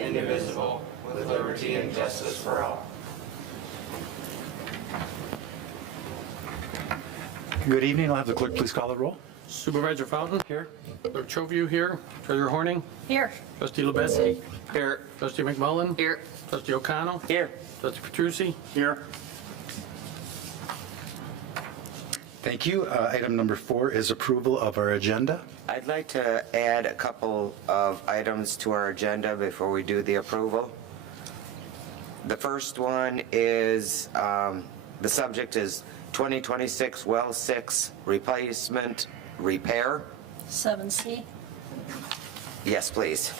indivisible, with liberty and justice for all. Good evening. I'll have the clerk please call the roll. Supervisor Fountain? Here. Clerk Chovue here. Treasurer Horning? Here. Trustee Lubetsky? Here. Trustee McMullen? Here. Trustee O'Connell? Here. Trustee Petrucci? Here. Thank you. Item number 4 is approval of our agenda. I'd like to add a couple of items to our agenda before we do the approval. The first one is, the subject is 2026 Well 6 replacement repair. 7C. Yes, please.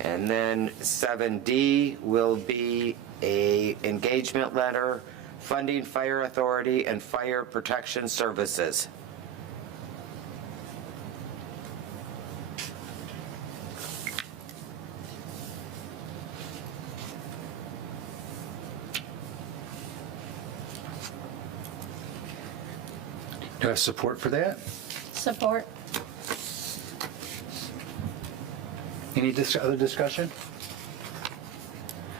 And then 7D will be a engagement letter funding fire authority and fire protection services. Do I have support for that? Support. Any other discussion?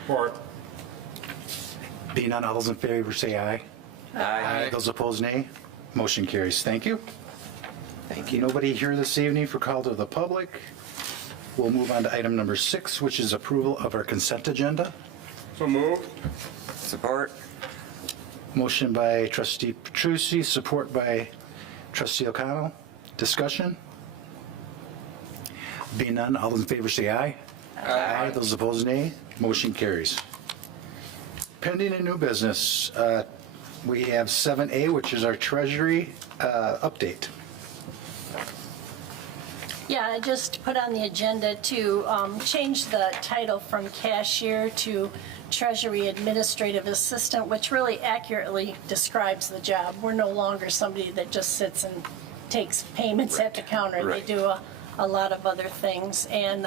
Support. Being none, all those in favor say aye. Aye. Those opposed, nay. Motion carries. Thank you. Thank you. Nobody here this evening for call to the public. We'll move on to item number 6, which is approval of our consent agenda. So moved. Support. Motion by trustee Petrucci, support by trustee O'Connell. Discussion? Being none, all those in favor say aye. Aye. Those opposed, nay. Motion carries. Pending and new business, we have 7A, which is our treasury update. Yeah, I just put on the agenda to change the title from cashier to Treasury Administrative Assistant, which really accurately describes the job. We're no longer somebody that just sits and takes payments at the counter. Right. They do a lot of other things. And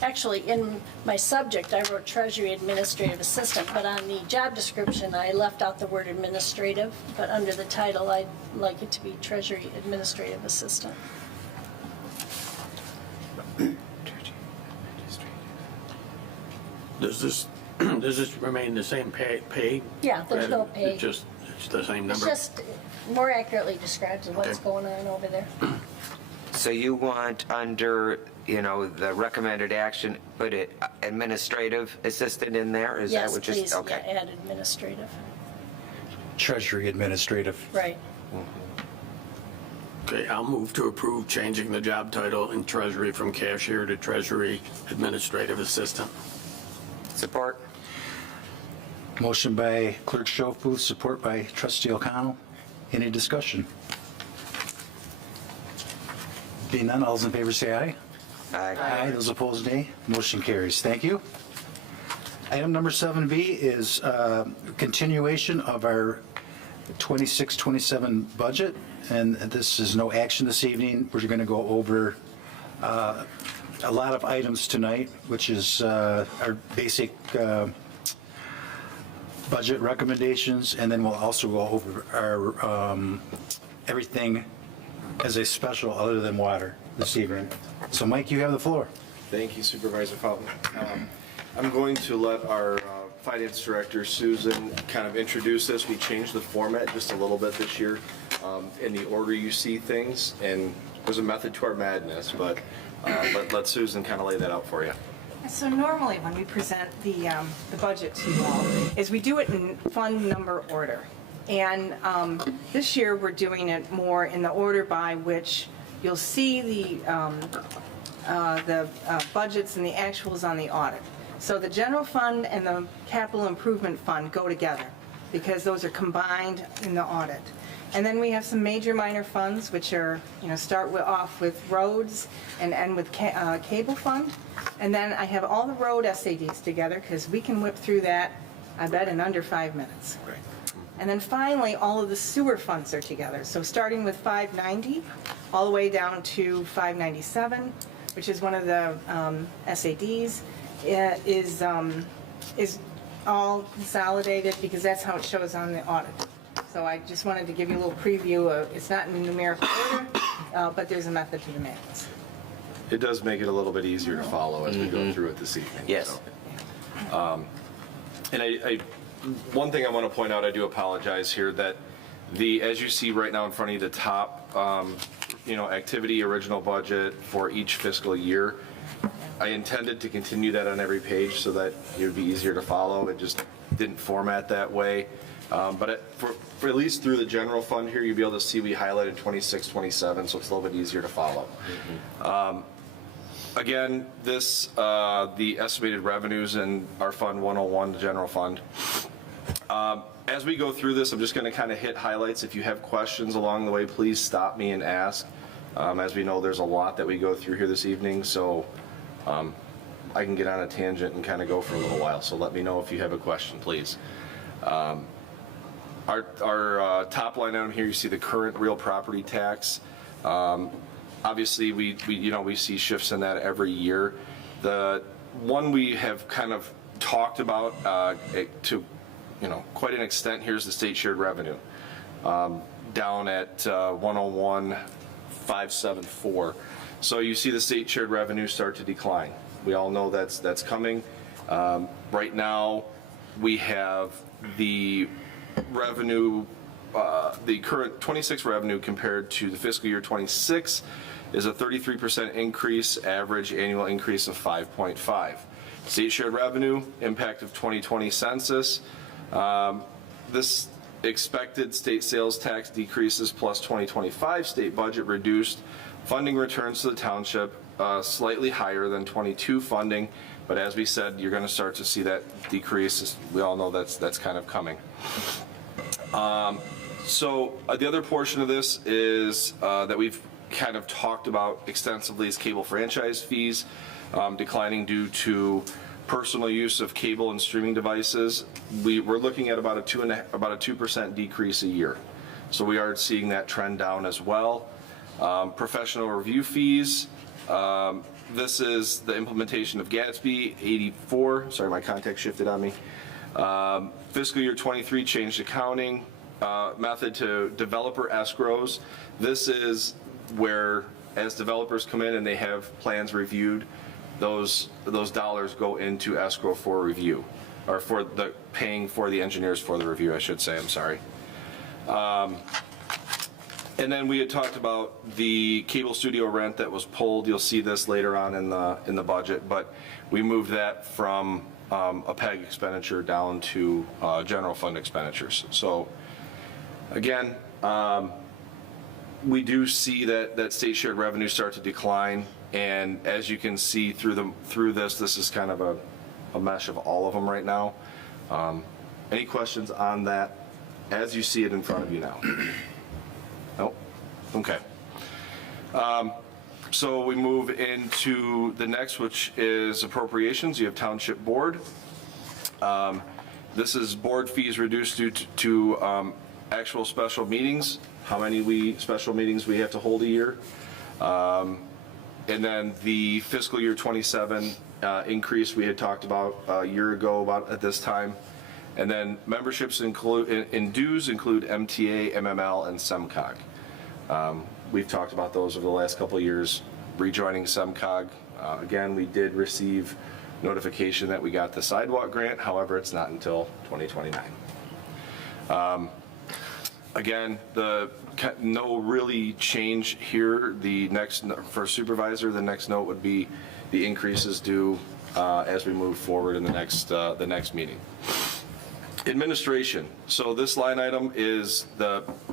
actually, in my subject, I wrote Treasury Administrative Assistant, but on the job description, I left out the word administrative, but under the title, I'd like it to be Treasury Administrative Assistant. Does this remain the same pay? Yeah, there's no pay. It's the same It's number? just more accurately describes what's Okay. going on over there. So you want under, the recommended action, put it administrative assistant in there? Is that Yes, what you're? please, yeah, Okay. add administrative. Treasury administrative. Right. Okay, I'll move to approve changing the job title in Treasury from cashier to Treasury Administrative Assistant. Support. Motion by clerk Schofield, support by trustee O'Connell. Any discussion? Being none, all those in favor say aye. Aye. Those opposed, nay. Motion carries. Thank you. Item number 7B is continuation of our 26-27 budget, and this is no action this evening. We're going to go over a lot of items tonight, which is our basic budget recommendations, and then we'll also go over our everything as a special other than water this evening. So Mike, you have the floor. Thank you, Supervisor Fountain. I'm going to let our Finance Director, Susan, kind of introduce this. We changed the format just a little bit this year in the order you see things, and there's a method to our madness, but let Susan kind of lay that out for you. So normally when we present the budget to you all, is we do it in fund number order. And this year we're doing it more in the order by which you'll see the budgets and the actuals on the audit. So the general fund and the capital improvement fund go together because those are combined in the audit. And then we have some major minor funds, which are, start off with roads and end with cable fund. And then I have all the road SADs together because we can whip through that, I bet, in under 5 minutes. Right. And then finally, all of the sewer funds are together. So starting with 590, all the way down to 597, which is one of the SADs, is all consolidated because that's how it shows on the audit. So I just wanted to give you a little preview of, it's not in numerical order, but there's a method to the madness. it does make it a little bit easier to follow as we go through it this evening. Yes. So. And one thing I want to point out, I do apologize here, that as you see right now in front of you, the top, activity original budget for each fiscal year, I intended to continue that on every page so that it would be easier to follow. It just didn't format that way. But for at least through the general fund here, you'll be able to see we highlighted 26, 27, so it's a little bit easier to follow. Again, the estimated revenues in our Fund 101, the general fund. As we go through this, I'm just going to kind of hit highlights. If you have questions along the way, please stop me and ask. As we know, there's a lot that we go through here this evening, so I can get on a tangent and kind of go for a little while. So let me know if you have a question, please. Our top line item here, you see the current real property tax. Obviously, we see shifts in that every year. The one we have kind of talked about to quite an extent here is the state shared revenue, down at 101,574. So you see the state shared revenue start to decline. We all know that's coming. Right now, we have the revenue, the current 26 revenue compared to the fiscal year 26 is a 33% increase, average annual increase of 5.5. State shared revenue, impact of 2020 census. This expected state sales tax decreases plus 2025 state budget reduced. Funding returns to the township slightly higher than 22 funding, but as we said, you're going to start to see that decrease. We all know that's kind of coming. So the other portion of this is that we've kind of talked about extensively is cable franchise fees, declining due to personal use of cable and streaming devices. We're looking at about a 2% decrease a year. So we are seeing that trend down as well. Professional review fees. This is the implementation of Gatsby 84. Sorry, my context shifted on me. Fiscal year 23 changed accounting method to developer escrows. This is where, as developers come in and they have plans reviewed, those dollars go into escrow for review, or for the paying for the engineers for the review, I should say. I'm sorry. And then we had talked about the cable studio rent that was pulled. You'll see this later on in the budget, but we moved that from a PEG expenditure down to general fund expenditures. So again, we do see that state shared revenue start to decline, and as you can see through this is kind of a mesh of all of them right now. Any questions on that as you see it in front of you now? Nope. Okay. So we move into the next, which is appropriations. You have Township Board. This is board fees reduced due to actual special meetings, how many special meetings we have to hold a year. And then the fiscal year 27 increase we had talked about a year ago about at this time. And then memberships in dues include MTA, MML, and SEMCOG. We've talked about those over the last couple of years, rejoining SEMCOG. Again, we did receive notification that we got the sidewalk grant, however, it's not until 2029. Again, no really change here. The next, for supervisor, the next note would be the increases due as we move forward in the next meeting. Administration. So this line item is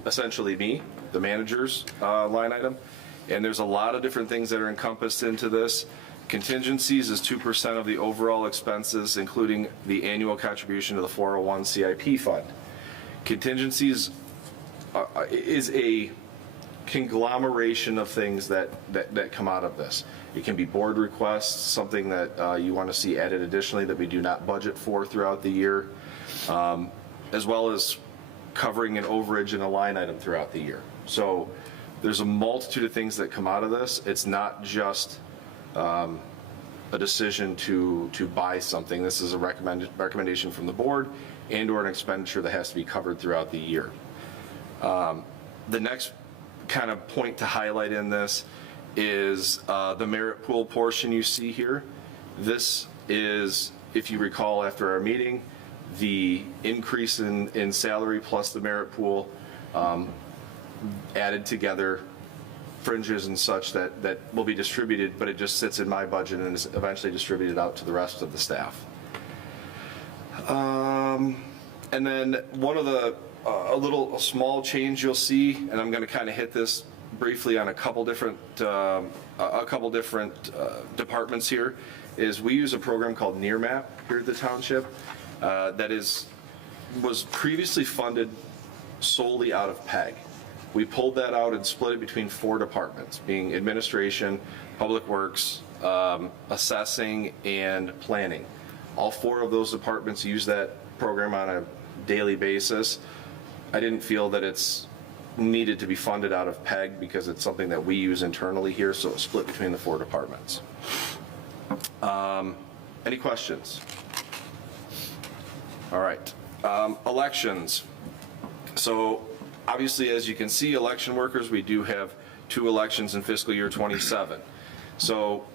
essentially me, the manager's line item, and there's a lot of different things that are encompassed into this. Contingencies is 2% of the overall expenses, including the annual contribution to the 401 CIP fund. Contingencies is a conglomeration of things that come out of this. It can be board requests, something that you want to see added additionally that we do not budget for throughout the year, as well as covering an overage in a line item throughout the year. So there's a multitude of things that come out of this. It's not just a decision to buy something. This is a recommendation from the board and or an expenditure that has to be covered throughout the year. The next kind of point to highlight in this is the merit pool portion you see here. This is, if you recall after our meeting, the increase in salary plus the merit pool added together, fringes and such that will be distributed, but it just sits in my budget and is eventually distributed out to the rest of the staff. And then one of the, a small change you'll see, and I'm going to kind of hit this briefly on a couple different departments here, is we use a program called Nearmap here at the township that was previously funded solely out of PEG. We pulled that out and split it between 4 departments, being administration, public works, assessing, and planning. All 4 of those departments use that program on a daily basis. I didn't feel that it's needed to be funded out of PEG because it's something that we use internally here, so it's split between the 4 departments. Any questions? All right. Elections. So obviously, as you can see, election workers, we do have 2 elections in fiscal year '27. So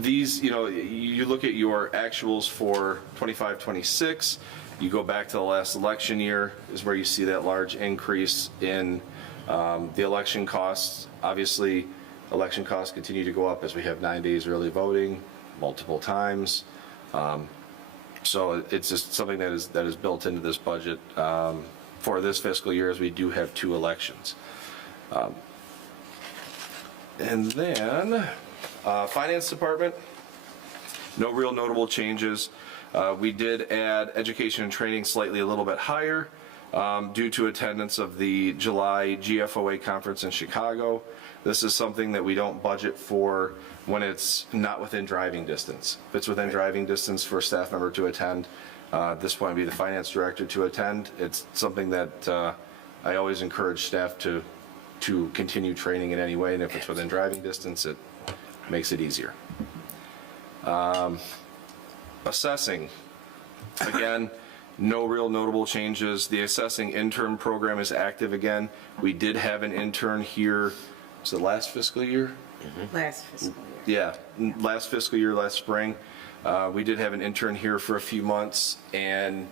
these, you look at your actuals for '25-26, you go back to the last election year is where you see that large increase in the election costs. Obviously, election costs continue to go up as we have 9 days early voting multiple times. So it's just something that is built into this budget for this fiscal year, as we do have 2 elections. And then Finance Department, no real notable changes. We did add education and training slightly a little bit higher due to attendance of the July GFOA conference in Chicago. This is something that we don't budget for when it's not within driving distance. If it's within driving distance for a staff member to attend, at this point, it'd be the finance director to attend. It's something that I always encourage staff to continue training in any way, and if it's within driving distance, it makes it easier. Assessing, again, no real notable changes. The assessing intern program is active again. We did have an intern here, was it last fiscal year? Last fiscal year. Yeah, last fiscal year, last spring. We did have an intern here for a few months, and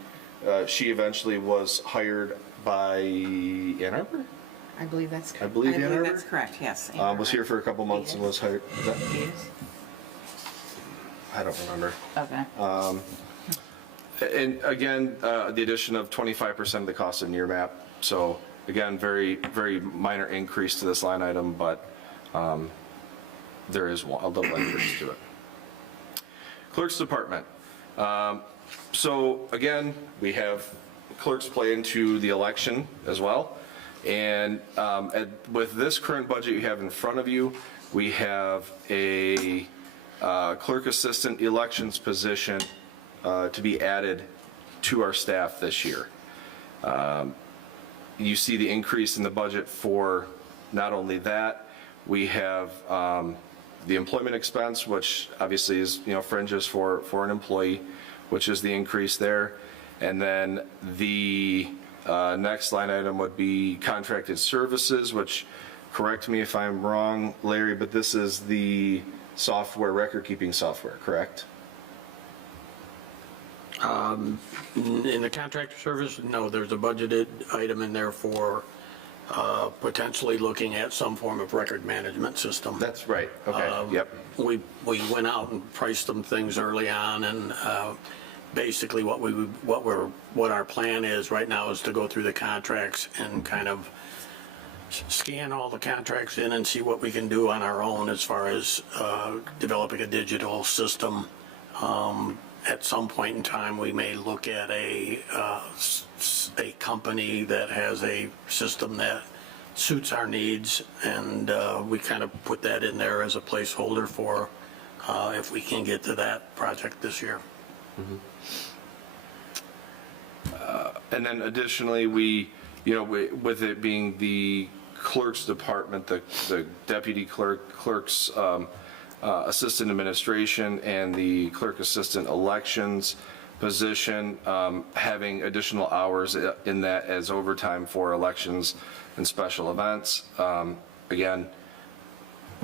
she eventually was hired by Ann Arbor? I believe that's correct. I believe Ann Arbor? that's correct, yes. Was here for a couple months and was hired. Is that- I don't remember. Okay. And again, the addition of 25% of the cost of Nearmap. So again, very, very minor increase to this line item, but there is a little increase to it. Clerk's Department. So again, we have clerks play into the election as well. And with this current budget you have in front of you, we have a clerk assistant elections position to be added to our staff this year. You see the increase in the budget for not only that, we have the employment expense, which obviously is, fringes for an employee, which is the increase there. And then the next line item would be contracted services, which, correct me if I'm wrong, Larry, but this is the software, record-keeping software, correct? In the contractor service, no, there's a budgeted item in there for potentially looking at some form of record management system. That's right, okay, yep. We went out and priced some things early on, and basically what our plan is right now is to go through the contracts and kind of scan all the contracts in and see what we can do on our own as far as developing a digital system. At some point in time, we may look at a company that has a system that suits our needs, and we kind of put that in there as a placeholder for if we can get to that project this year. And then additionally, with it being the clerk's department, the deputy clerk's assistant administration and the clerk assistant elections position, having additional hours in that as overtime for elections and special events. Again,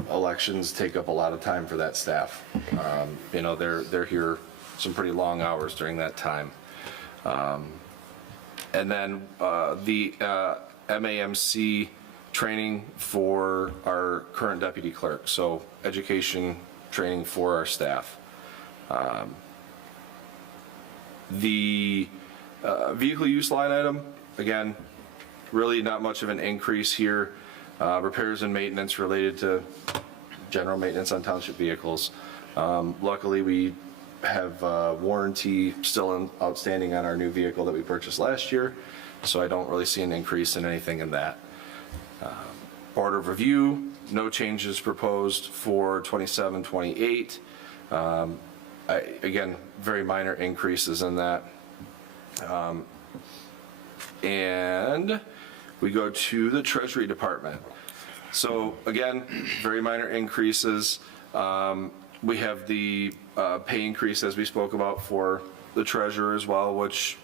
elections take up a lot of time for that staff. You know, they're here some pretty long hours during that time. And then the MAMC training for our current deputy clerk, so education training for our staff. The vehicle use line item, again, really not much of an increase here. Repairs and maintenance related to general maintenance on township vehicles. Luckily, we have warranty still outstanding on our new vehicle that we purchased last year, so I don't really see an increase in anything in that. Order of review, no changes proposed for 27, 28. Again, very minor increases in that. And we go to the Treasury Department. So again, very minor increases. We have the pay increase as we spoke about for the treasurer as well, which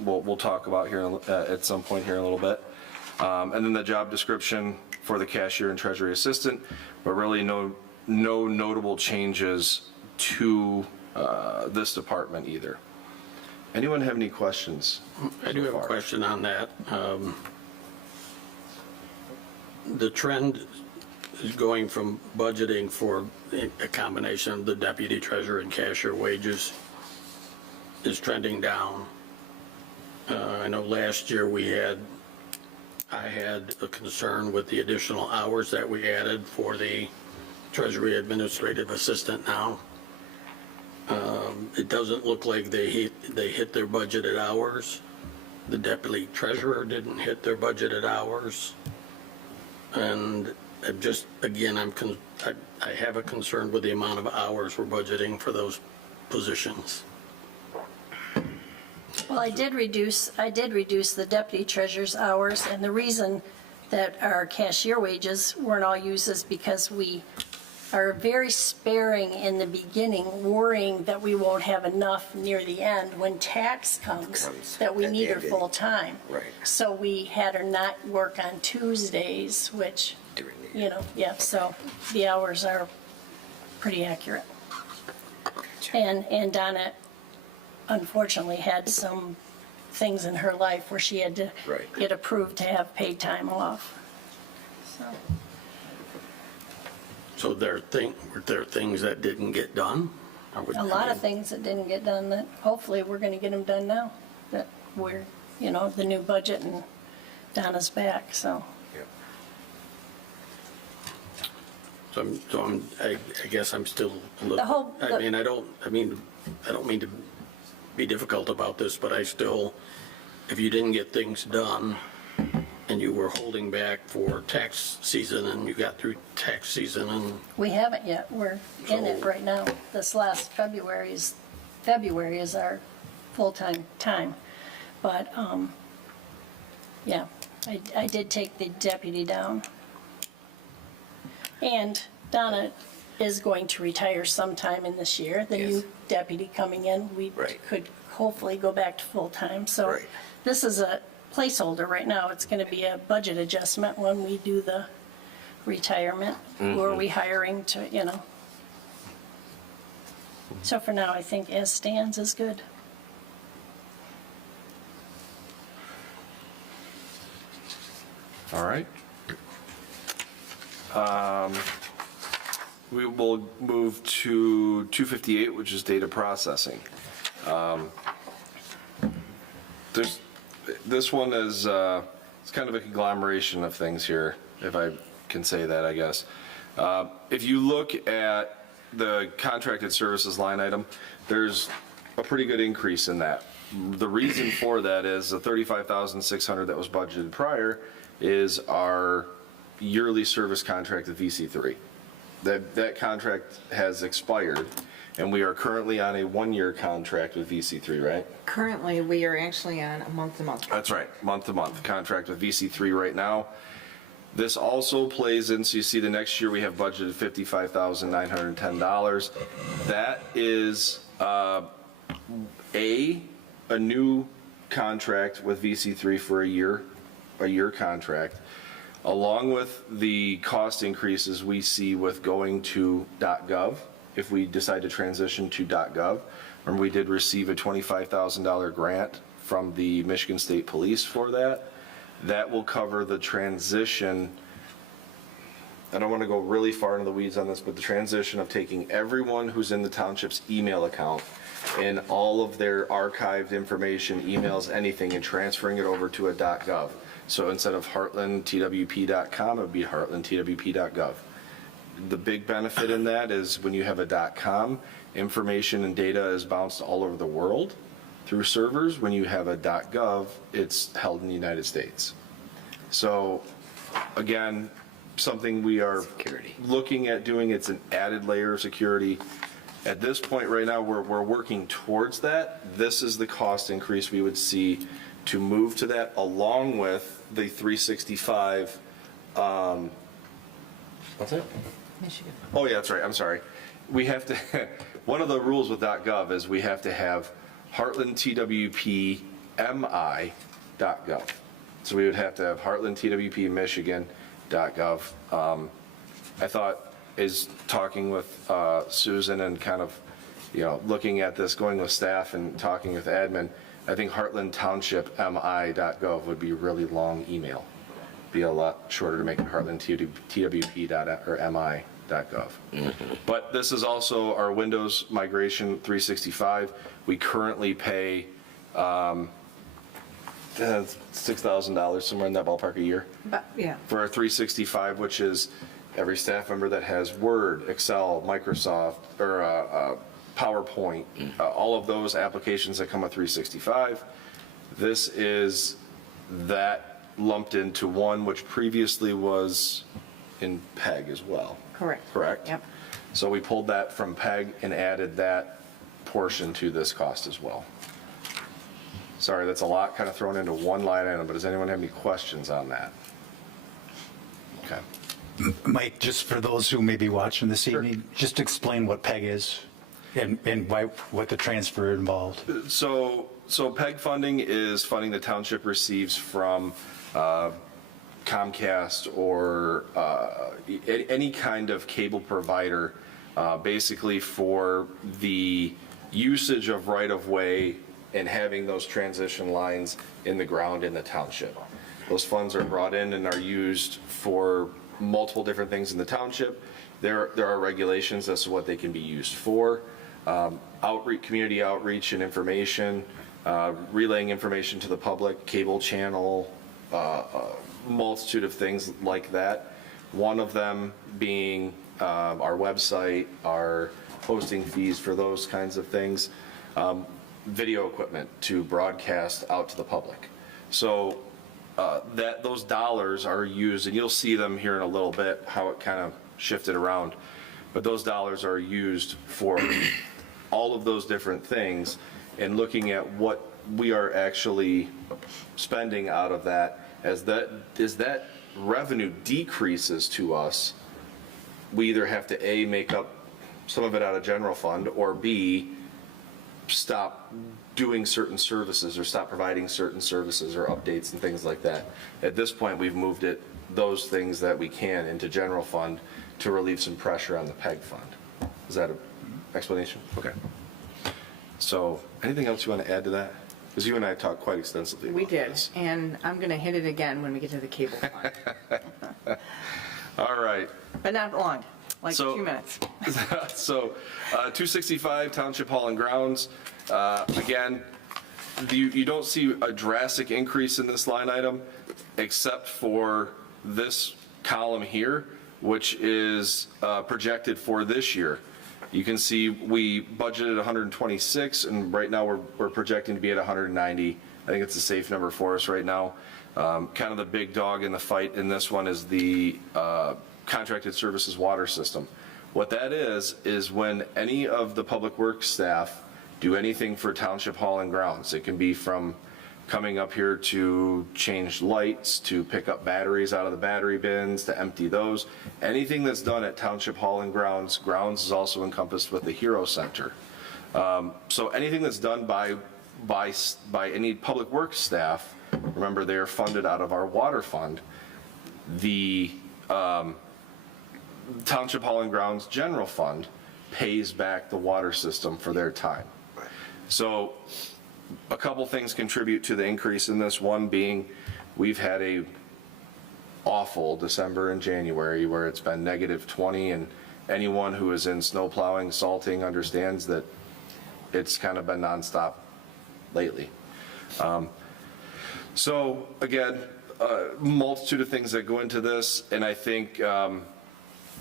we'll talk about here at some point here in a little bit. And then the job description for the cashier and treasury assistant, but really no notable changes to this department either. Anyone have any questions? I do have a question on that. The trend is going from budgeting for a combination of the deputy treasurer and cashier wages is trending down. I know last year I had a concern with the additional hours that we added for the treasury administrative assistant now. It doesn't look like they hit their budgeted hours. The deputy treasurer didn't hit their budgeted hours. And again, I have a concern with the amount of hours we're budgeting for those positions. Well, I did reduce the deputy treasurer's hours, and the reason that our cashier wages weren't all used is because we are very sparing in the beginning, worrying that we won't have enough near the end when tax comes, that we need her full time. Right. So we had her not work on Tuesdays, which, you know, yeah, so the hours are pretty accurate. And Donna unfortunately had some things in her life where she had to Right. get approved to have paid time off. So. So were there things that didn't get done? A lot of things that didn't get done that hopefully we're going to get them done now. That we're, you know, the new budget and Donna's back, so. I guess I'm still a little. I don't mean to be difficult about this, but I still, if you didn't get things done and you were holding back for tax season and you got through tax season and. We haven't yet. We're in it So- right now. This last February is our full-time time. But, yeah, I did take the deputy down. And Donna is going to retire sometime in this year. The new deputy coming in, we Right. could hopefully go back to full-time. So Right. this is a placeholder right now. It's going to be a budget adjustment when we do the retirement. Who are we hiring to, you know? So for now, I think as stands is good. All right. We will move to 258, which is data processing. This one is it's kind of a conglomeration of things here, if I can say that, I guess. If you look at the contracted services line item, there's a pretty good increase in that. The reason for that is the $35,600 that was budgeted prior is our yearly service contract with VC3. That contract has expired, and we are currently on a one-year contract with VC3, right? Currently, we are actually on a month-to-month. That's right, month-to-month contract with VC3 right now. This also plays in, so you see the next year we have budgeted $55,910. That is a new contract with VC3 for a year contract. along with the cost increases we see with going to .gov, if we decide to transition to .gov. Remember, we did receive a $25,000 grant from the Michigan State Police for that. That will cover the transition. I don't want to go really far into the weeds on this, but the transition of taking everyone who's in the township's email account and all of their archived information, emails, anything, and transferring it over to a .gov. So instead of heartlandtwp.com, it would be heartlandtwp.gov. The big benefit in that is when you have a .com, information and data is bounced all over the world through servers. When you have a .gov, it's held in the United States. So again, something we are looking at doing. It's an added layer of security. At this point right now, we're working towards that. This is the cost increase we would see to move to that, along with the 365. What's that? Michigan. Oh, yeah, that's right. I'm sorry. We have to, one of the rules with .gov is we have to have heartlandtwpmi.gov. So we would have to have heartlandtwpmichigan.gov. I thought, is talking with Susan and kind of, looking at this, going with staff and talking with admin, I think heartlandtownshipmi.gov would be a really long email. Be a lot shorter to make it heartlandtwp.mi.gov. But this is also our Windows migration 365. We currently pay $6,000, somewhere in that ballpark, a year. But, yeah. For our 365, which is every staff member that has Word, Excel, Microsoft, or PowerPoint, all of those applications that come with 365. This is that lumped into one, which previously was in PEG as well. Correct. Correct? Yep. So we pulled that from PEG and added that portion to this cost as well. Sorry, that's a lot kind of thrown into one line item, but does anyone have any questions on that? Okay. Mike, just for those who may be watching this evening, just explain what PEG is and why, what the transfer involved. So PEG funding is funding the township receives from Comcast or any kind of cable provider, basically for the usage of right-of-way and having those transition lines in the ground in the township. Those funds are brought in and are used for multiple different things in the township. There are regulations as to what they can be used for. Community outreach and information, relaying information to the public, cable channel, multitude of things like that. One of them being our website, our hosting fees for those kinds of things, video equipment to broadcast out to the public. So that those dollars are used, and you'll see them here in a little bit, how it kind of shifted around, but those dollars are used for all of those different things, and looking at what we are actually spending out of that, as that revenue decreases to us, we either have to A, make up some of it out of general fund, or B, stop doing certain services or stop providing certain services or updates and things like that. At this point, we've moved those things that we can into general fund to relieve some pressure on the PEG fund. Is that an explanation? Okay. So anything else you want to add to that? Because you and I talked quite extensively about We did, this. and I'm going to hit it again when we get to the cable fund. All right. But not long, like So- 2 minutes. So 265 Township Hall and Grounds. Again, you don't see a drastic increase in this line item except for this column here, which is projected for this year. You can see we budgeted 126, and right now we're projecting to be at 190. I think it's a safe number for us right now. Kind of the big dog in the fight in this one is the contracted services water system. What that is when any of the public works staff do anything for Township Hall and Grounds. It can be from coming up here to change lights, to pick up batteries out of the battery bins, to empty those. Anything that's done at Township Hall and Grounds is also encompassed with the Hero Center. So anything that's done by any public works staff, remember they are funded out of our water fund, the Township Hall and Grounds General Fund pays back the water system for their time. So a couple things contribute to the increase in this, one being we've had a awful December and January where it's been -20, and anyone who is in snow plowing, salting understands that it's kind of been nonstop lately. So again, multitude of things that go into this, and I think,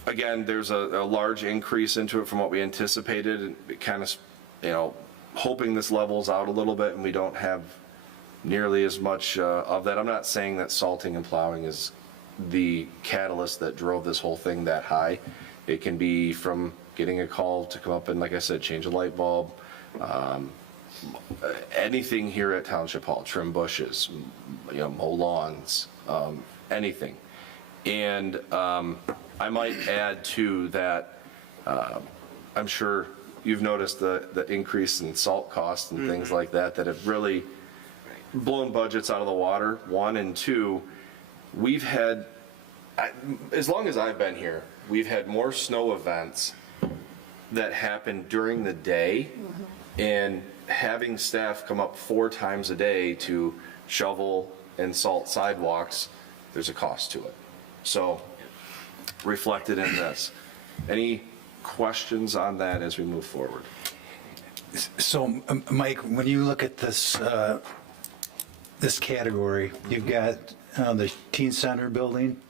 again, there's a large increase into it from what we anticipated, and it kind of, hoping this levels out a little bit and we don't have nearly as much of that. I'm not saying that salting and plowing is the catalyst that drove this whole thing that high. It can be from getting a call to come up and, like I said, change a light bulb, anything here at Township Hall, trim bushes, mow lawns, anything. And I might add too that I'm sure you've noticed the increase in salt costs and things like that have really blown budgets out of the water, one, and two, we've had, as long as I've been here, we've had more snow events that happen during the day, and having staff come up 4 times a day to shovel and salt sidewalks, there's a cost to it. So reflected in this. Any questions on that as we move forward? So, Mike, when you look at this, this category, you've got the teen center building.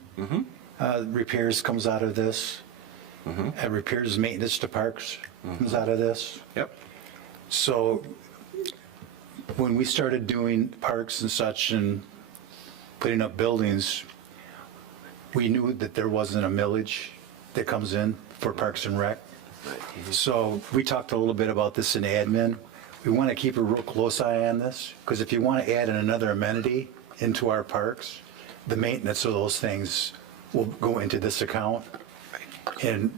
Repairs comes out of this. Repairs, maintenance to parks comes out of this. Yep. So when we started doing parks and such and putting up buildings, we knew that there wasn't a millage that comes in for Parks and Rec. So we talked a little bit about this in admin. We want to keep a real close eye on this, because if you want to add another amenity into our parks, the maintenance of those things will go into this account. And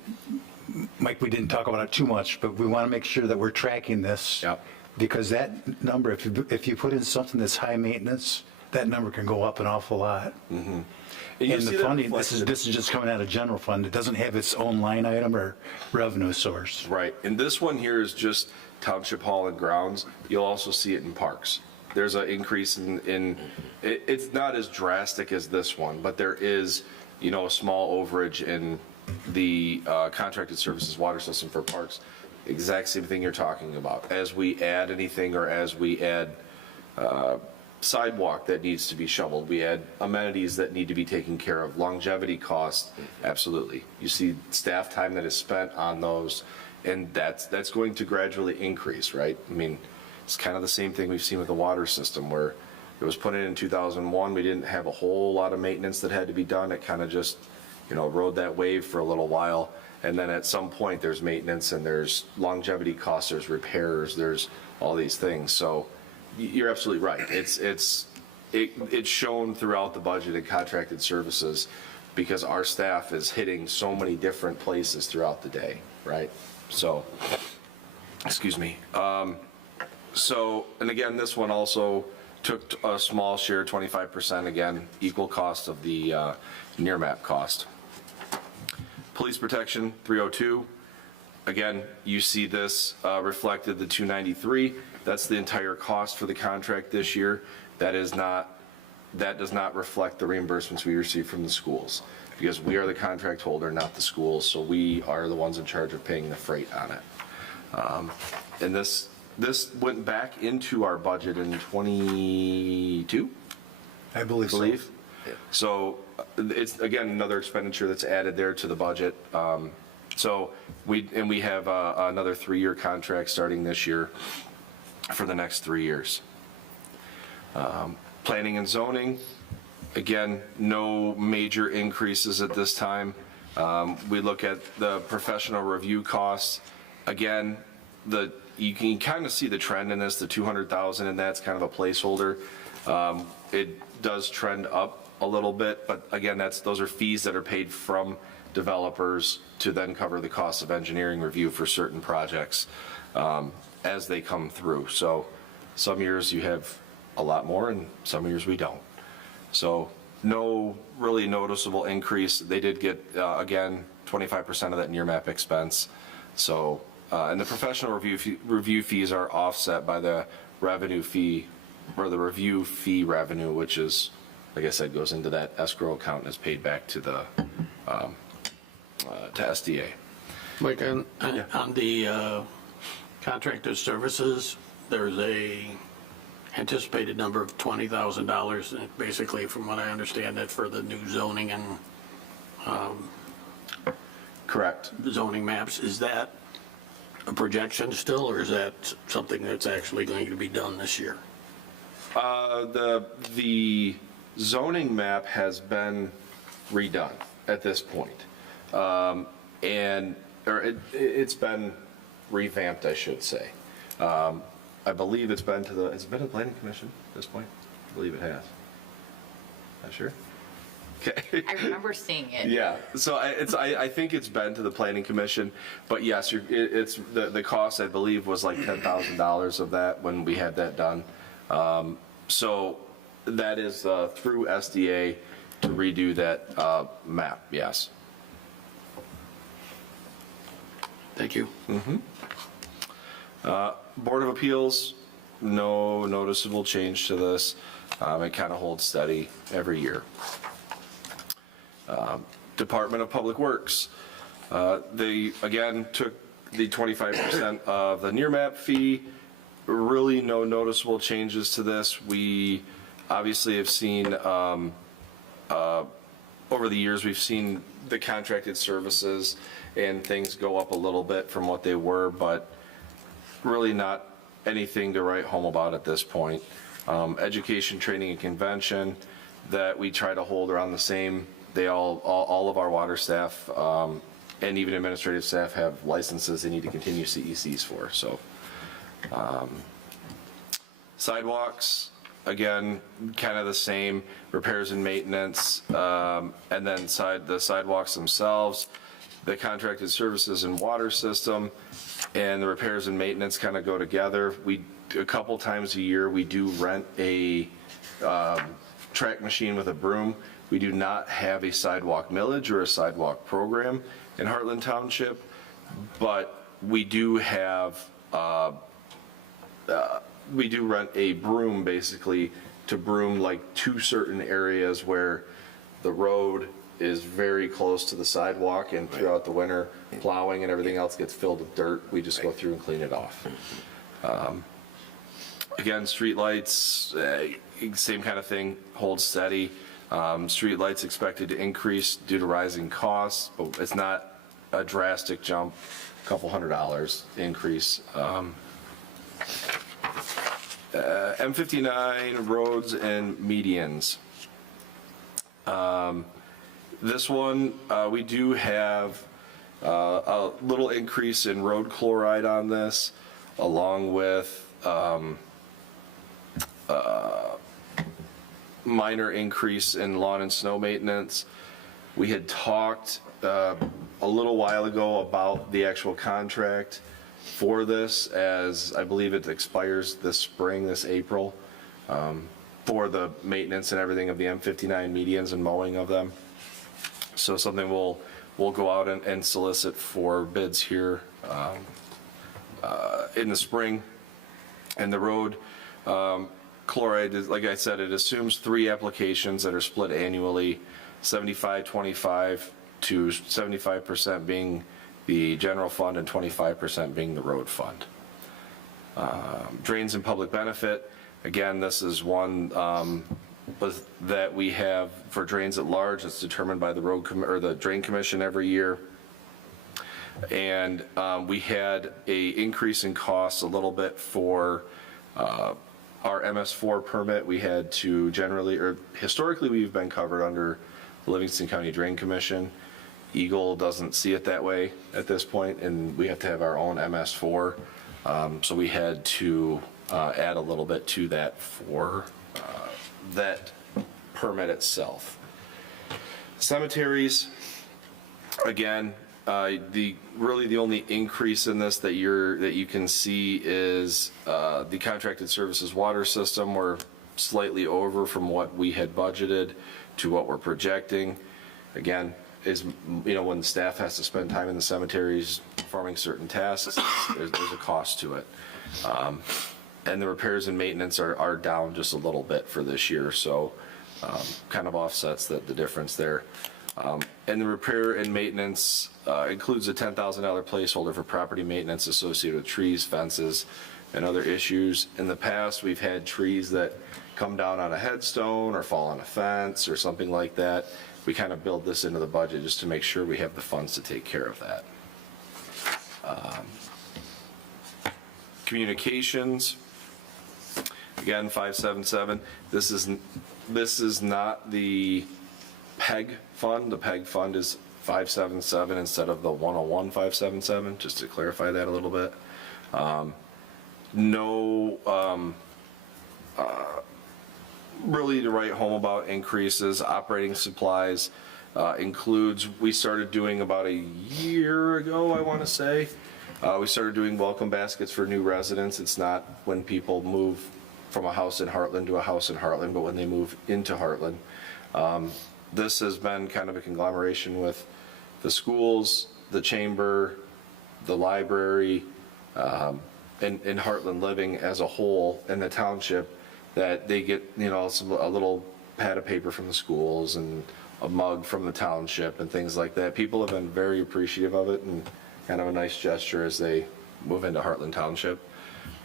Mike, we didn't talk about it too much, but we want to make sure that we're tracking this. Yep. Because that number, if you put in something that's high maintenance, that number can go up an awful lot. And And the funding, this is just coming out of general fund. It doesn't have its own line item or revenue source. Right, and this one here is just Township Hall and Grounds. You'll also see it in parks. There's an increase it's not as drastic as this one, but there is, a small overage in the contracted services water system for parks. Exact same thing you're talking about. As we add anything, or as we add sidewalk that needs to be shoveled, we add amenities that need to be taken care of, longevity costs, absolutely. You see staff time that is spent on those, and that's going to gradually increase, right? I mean, it's kind of the same thing we've seen with the water system, where it was put in 2001. We didn't have a whole lot of maintenance that had to be done. It kind of just, rode that wave for a little while. And then at some point there's maintenance and there's longevity costs, there's repairs, there's all these things. So you're absolutely right. It's shown throughout the budget and contracted services, because our staff is hitting so many different places throughout the day, right? So, excuse me. So, and again, this one also took a small share, 25%, again, equal cost of the near map cost. Police protection, 302. Again, you see this reflected, the 293. That's the entire cost for the contract this year. That does not reflect the reimbursements we receive from the schools, because we are the contract holder, not the schools, so we are the ones in charge of paying the freight on it. And this went back into our budget in 22, I believe so. So it's, again, another expenditure that's added there to the budget. So we have another 3-year contract starting this year for the next 3 years. Planning and zoning, again, no major increases at this time. We look at the professional review costs. Again, you can kind of see the trend in this, the 200,000, and that's kind of a placeholder. It does trend up a little bit, but again, those are fees that are paid from developers to then cover the cost of engineering review for certain projects as they come through. So some years you have a lot more, and some years we don't. So No really noticeable increase. They did get, again, 25% of that near map expense. So, and the professional review fees are offset by the revenue fee, or the review fee revenue, which is, like I said, goes into that escrow account and is paid back to the, to SDA. Mike, on the contracted services, there's a anticipated number of $20,000, basically, from what I understand, that for the new zoning and Correct. zoning maps. Is that a projection still, or is that something that's actually going to be done this year? The zoning map has been redone at this point. It's been revamped, I should say. I believe has it been to the planning commission at this point? I believe it has. Not sure? Okay. I remember seeing it. Yeah, so I think it's been to the planning commission, but yes, it's, the cost, I believe, was like $10,000 of that when we had that done. So that is through SDA to redo that map, yes. Thank you. Board of Appeals, no noticeable change to this. It kind of holds steady every year. Department of Public Works, they again took the 25% of the near map fee. Really no noticeable changes to this. We obviously have seen, over the years, we've seen the contracted services and things go up a little bit from what they were, but really not anything to write home about at this point. Education, training, and convention that we try to hold around the same. They all of our water staff and even administrative staff have licenses they need to continue CECs for. So sidewalks, again, kind of the same, repairs and maintenance, and then the sidewalks themselves, the contracted services and water system, and the repairs and maintenance kind of go together. A couple times a year, we do rent a track machine with a broom. We do not have a sidewalk millage or a sidewalk program in Heartland Township, but we do have, we do rent a broom basically to broom like two certain areas where the road is very close to the sidewalk, and throughout the winter, plowing and everything else gets filled with dirt. We just go through and clean it off. Again, streetlights, same kind of thing, hold steady. Streetlights expected to increase due to rising costs, but it's not a drastic jump, a couple $100 increase. M59 roads and medians. This one, we do have a little increase in road chloride on this, along with minor increase in lawn and snow maintenance. We had talked a little while ago about the actual contract for this, as I believe it expires this spring, this April, for the maintenance and everything of the M59 medians and mowing of them. So something we'll go out and solicit for bids here in the spring. And the road chloride is, like I said, it assumes 3 applications that are split annually, 75-25, to 75% being the general fund and 25% being the road fund. Drains and public benefit, again, this is one that we have for drains at large. It's determined by the or the Drain Commission every year. And we had a increase in costs a little bit for our MS4 permit. We had to historically we've been covered under the Livingston County Drain Commission. Eagle doesn't see it that way at this point, and we have to have our own MS4. So we had to add a little bit to that for that permit itself. Cemeteries, again, really the only increase in this that you can see is the contracted services water system. We're slightly over from what we had budgeted. to what we're projecting. Again, is, when the staff has to spend time in the cemeteries performing certain tasks, there's a cost to it. And the repairs and maintenance are down just a little bit for this year, so kind of offsets the difference there. And the repair and maintenance includes a $10,000 placeholder for property maintenance associated with trees, fences, and other issues. In the past, we've had trees that come down on a headstone or fall on a fence or something like that. We kind of build this into the budget just to make sure we have the funds to take care of that. Communications, again, 577. This is not the PEG fund. The PEG fund is 577 instead of the 101 577, just to clarify that a little bit. Really to write home about increases. Operating supplies includes, we started doing about a year ago, I want to say. We started doing welcome baskets for new residents. It's not when people move from a house in Heartland to a house in Heartland, but when they move into Heartland. This has been kind of a conglomeration with the schools, the chamber, the library, and Heartland Living as a whole, and the township, that they get, a little pad of paper from the schools and a mug from the township and things like that. People have been very appreciative of it, and kind of a nice gesture as they move into Heartland Township.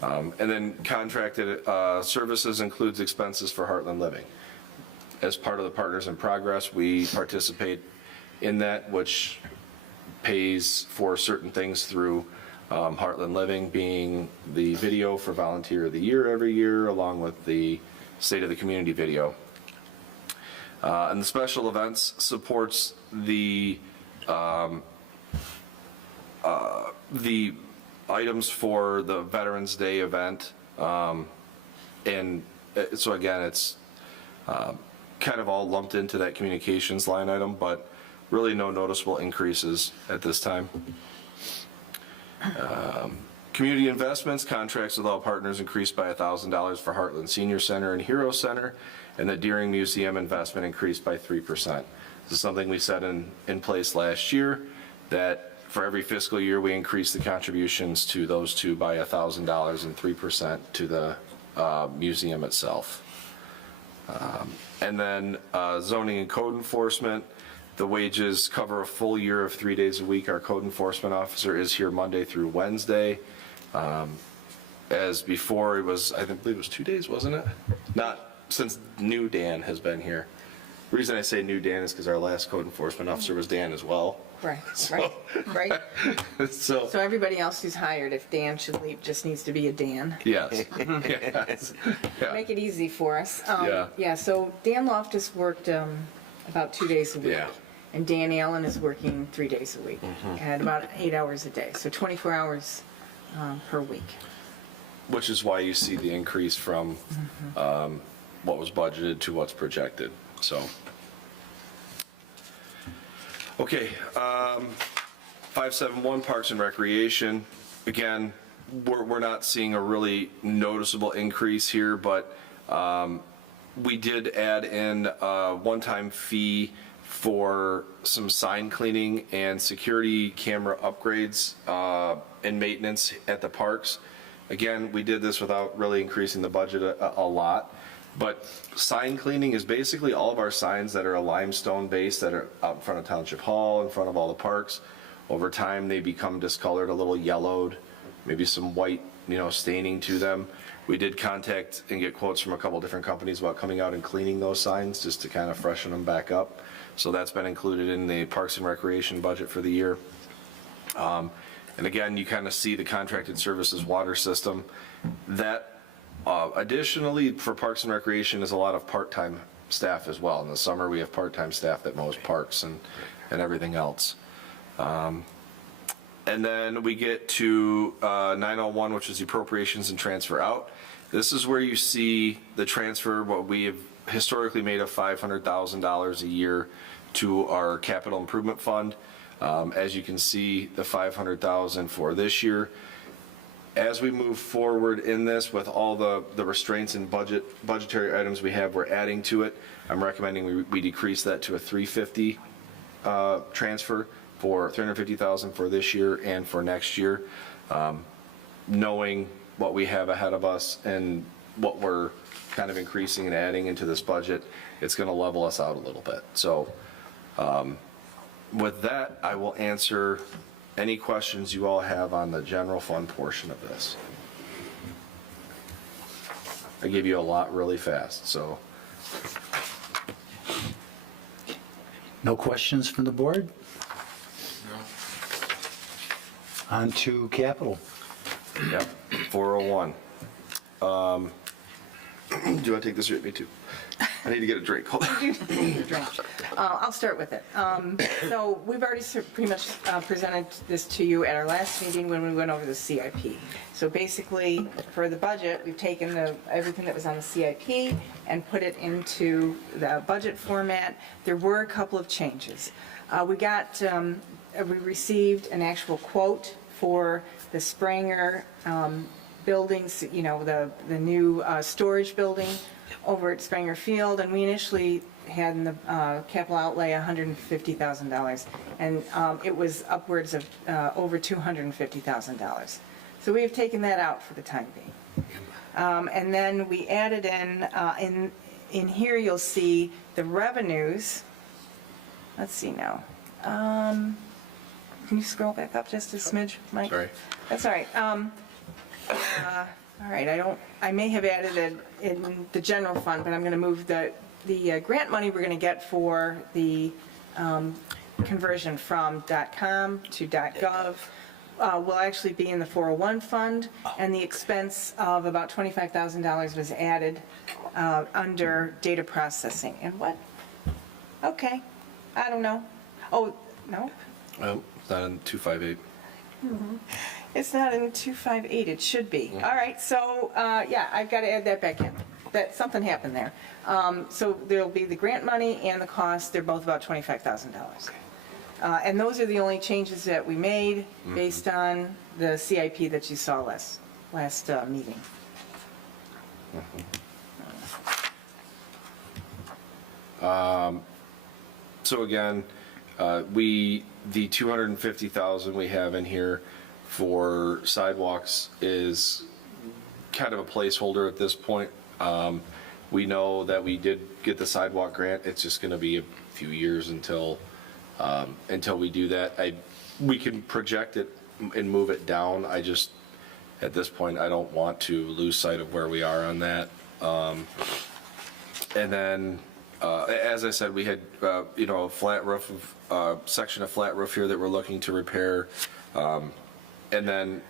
And then contracted services includes expenses for Heartland Living. As part of the Partners in Progress, we participate in that, which pays for certain things through Heartland Living, being the video for Volunteer of the Year every year, along with the State of the Community video. And the special events supports the items for the Veterans Day event. And so again, it's kind of all lumped into that communications line item, but really no noticeable increases at this time. Community investments, contracts with all partners increased by $1,000 for Heartland Senior Center and Hero Center, and the Deering Museum investment increased by 3%. This is something we set in place last year, that for every fiscal year we increase the contributions to those two by $1,000 and 3% to the museum itself. And then zoning and code enforcement, the wages cover a full year of 3 days a week. Our code enforcement officer is here Monday through Wednesday. As before, it was, I believe it was 2 days, wasn't it? Not since new Dan has been here. The reason I say new Dan is because our last code enforcement officer was Dan as well. Right, right. So, So everybody else who's hired, if Dan should leave, just needs to be a Dan. yes. Yes. Yeah. Make it easy for us. Yeah. Yeah, so Dan Loftus worked about 2 days a week. Yeah. And Dan Allen is working 3 days a week, at about 8 hours a day, so 24 hours per week. Which is why you see the increase from what was budgeted to what's projected, so. Okay, 571 Parks and Recreation. Again, we're not seeing a really noticeable increase here, but we did add in a one-time fee for some sign cleaning and security camera upgrades and maintenance at the parks. Again, we did this without really increasing the budget a lot, but sign cleaning is basically all of our signs that are a limestone base that are out in front of Township Hall, in front of all the parks. Over time, they become discolored, a little yellowed, maybe some white, staining to them. We did contact and get quotes from a couple different companies about coming out and cleaning those signs just to kind of freshen them back up. So that's been included in the Parks and Recreation budget for the year. And again, you kind of see the contracted services water system. That additionally for Parks and Recreation is a lot of part-time staff as well. In the summer, we have part-time staff that mows parks and everything else. And then we get to 901, which is the appropriations and transfer out. This is where you see the transfer, what we have historically made of $500,000 a year to our capital improvement fund. As you can see, the $500,000 for this year. As we move forward in this with all the restraints and budgetary items we have, we're adding to it. I'm recommending we decrease that to a 350 transfer for 350,000 for this year and for next year. Knowing what we have ahead of us and what we're kind of increasing and adding into this budget, it's going to level us out a little bit. So with that, I will answer any questions you all have on the general fund portion of this. I gave you a lot really fast, so. No questions from the board? On to capital. Yep, 401. Do you want to take this or me too? I need to get a drink. Hold on. I'll start with it. So we've already pretty much presented this to you at our last meeting when we went over the CIP. So basically, for the budget, we've taken everything that was on the CIP and put it into the budget format. There were a couple of changes. We received an actual quote for the Spranger buildings, you know, the new storage building over at Spranger Field, and we initially had in the capital outlay $150,000, and it was upwards of over $250,000. So we have taken that out for the time being. And then we added in here you'll see the revenues. Let's see now. Can you scroll back up just a smidge, Mike? Sorry. That's all right. All right, I may have added it in the general fund, but I'm going to move the grant money we're going to get for the conversion from .com to .gov will actually be in the 401 fund, and the expense of about $25,000 was added under data processing. And what? Okay, I don't know. Oh, no? Oh, it's not in 258. It's not in 258, it should be. All right, so, yeah, I've got to add that back in. Something happened there. So there'll be the grant money and the cost, they're both about $25,000. And those are the only changes that we made based on the CIP that you saw last meeting. So again, the 250,000 we have in here for sidewalks is kind of a placeholder at this point. We know that we did get the sidewalk grant. It's just going to be a few years until we do that. We can project it and move it down. I just, at this point, I don't want to lose sight of where we are on that. And then, as I said, we had, a flat roof, section of flat roof here that we're looking to repair. And then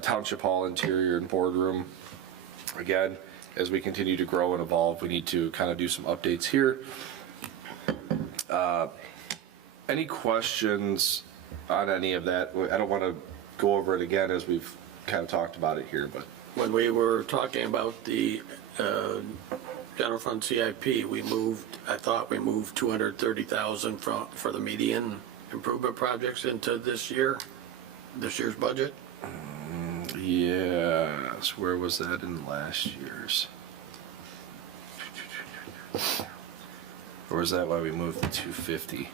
Township Hall interior and boardroom. Again, as we continue to grow and evolve, we need to kind of do some updates here. Any questions on any of that? I don't want to go over it again as we've kind of talked about it here, but. When we were talking about the general fund CIP, I thought we moved 230,000 for the median improvement projects into this year's budget. Yes, where was that in last year's? Or is that why we moved the 250?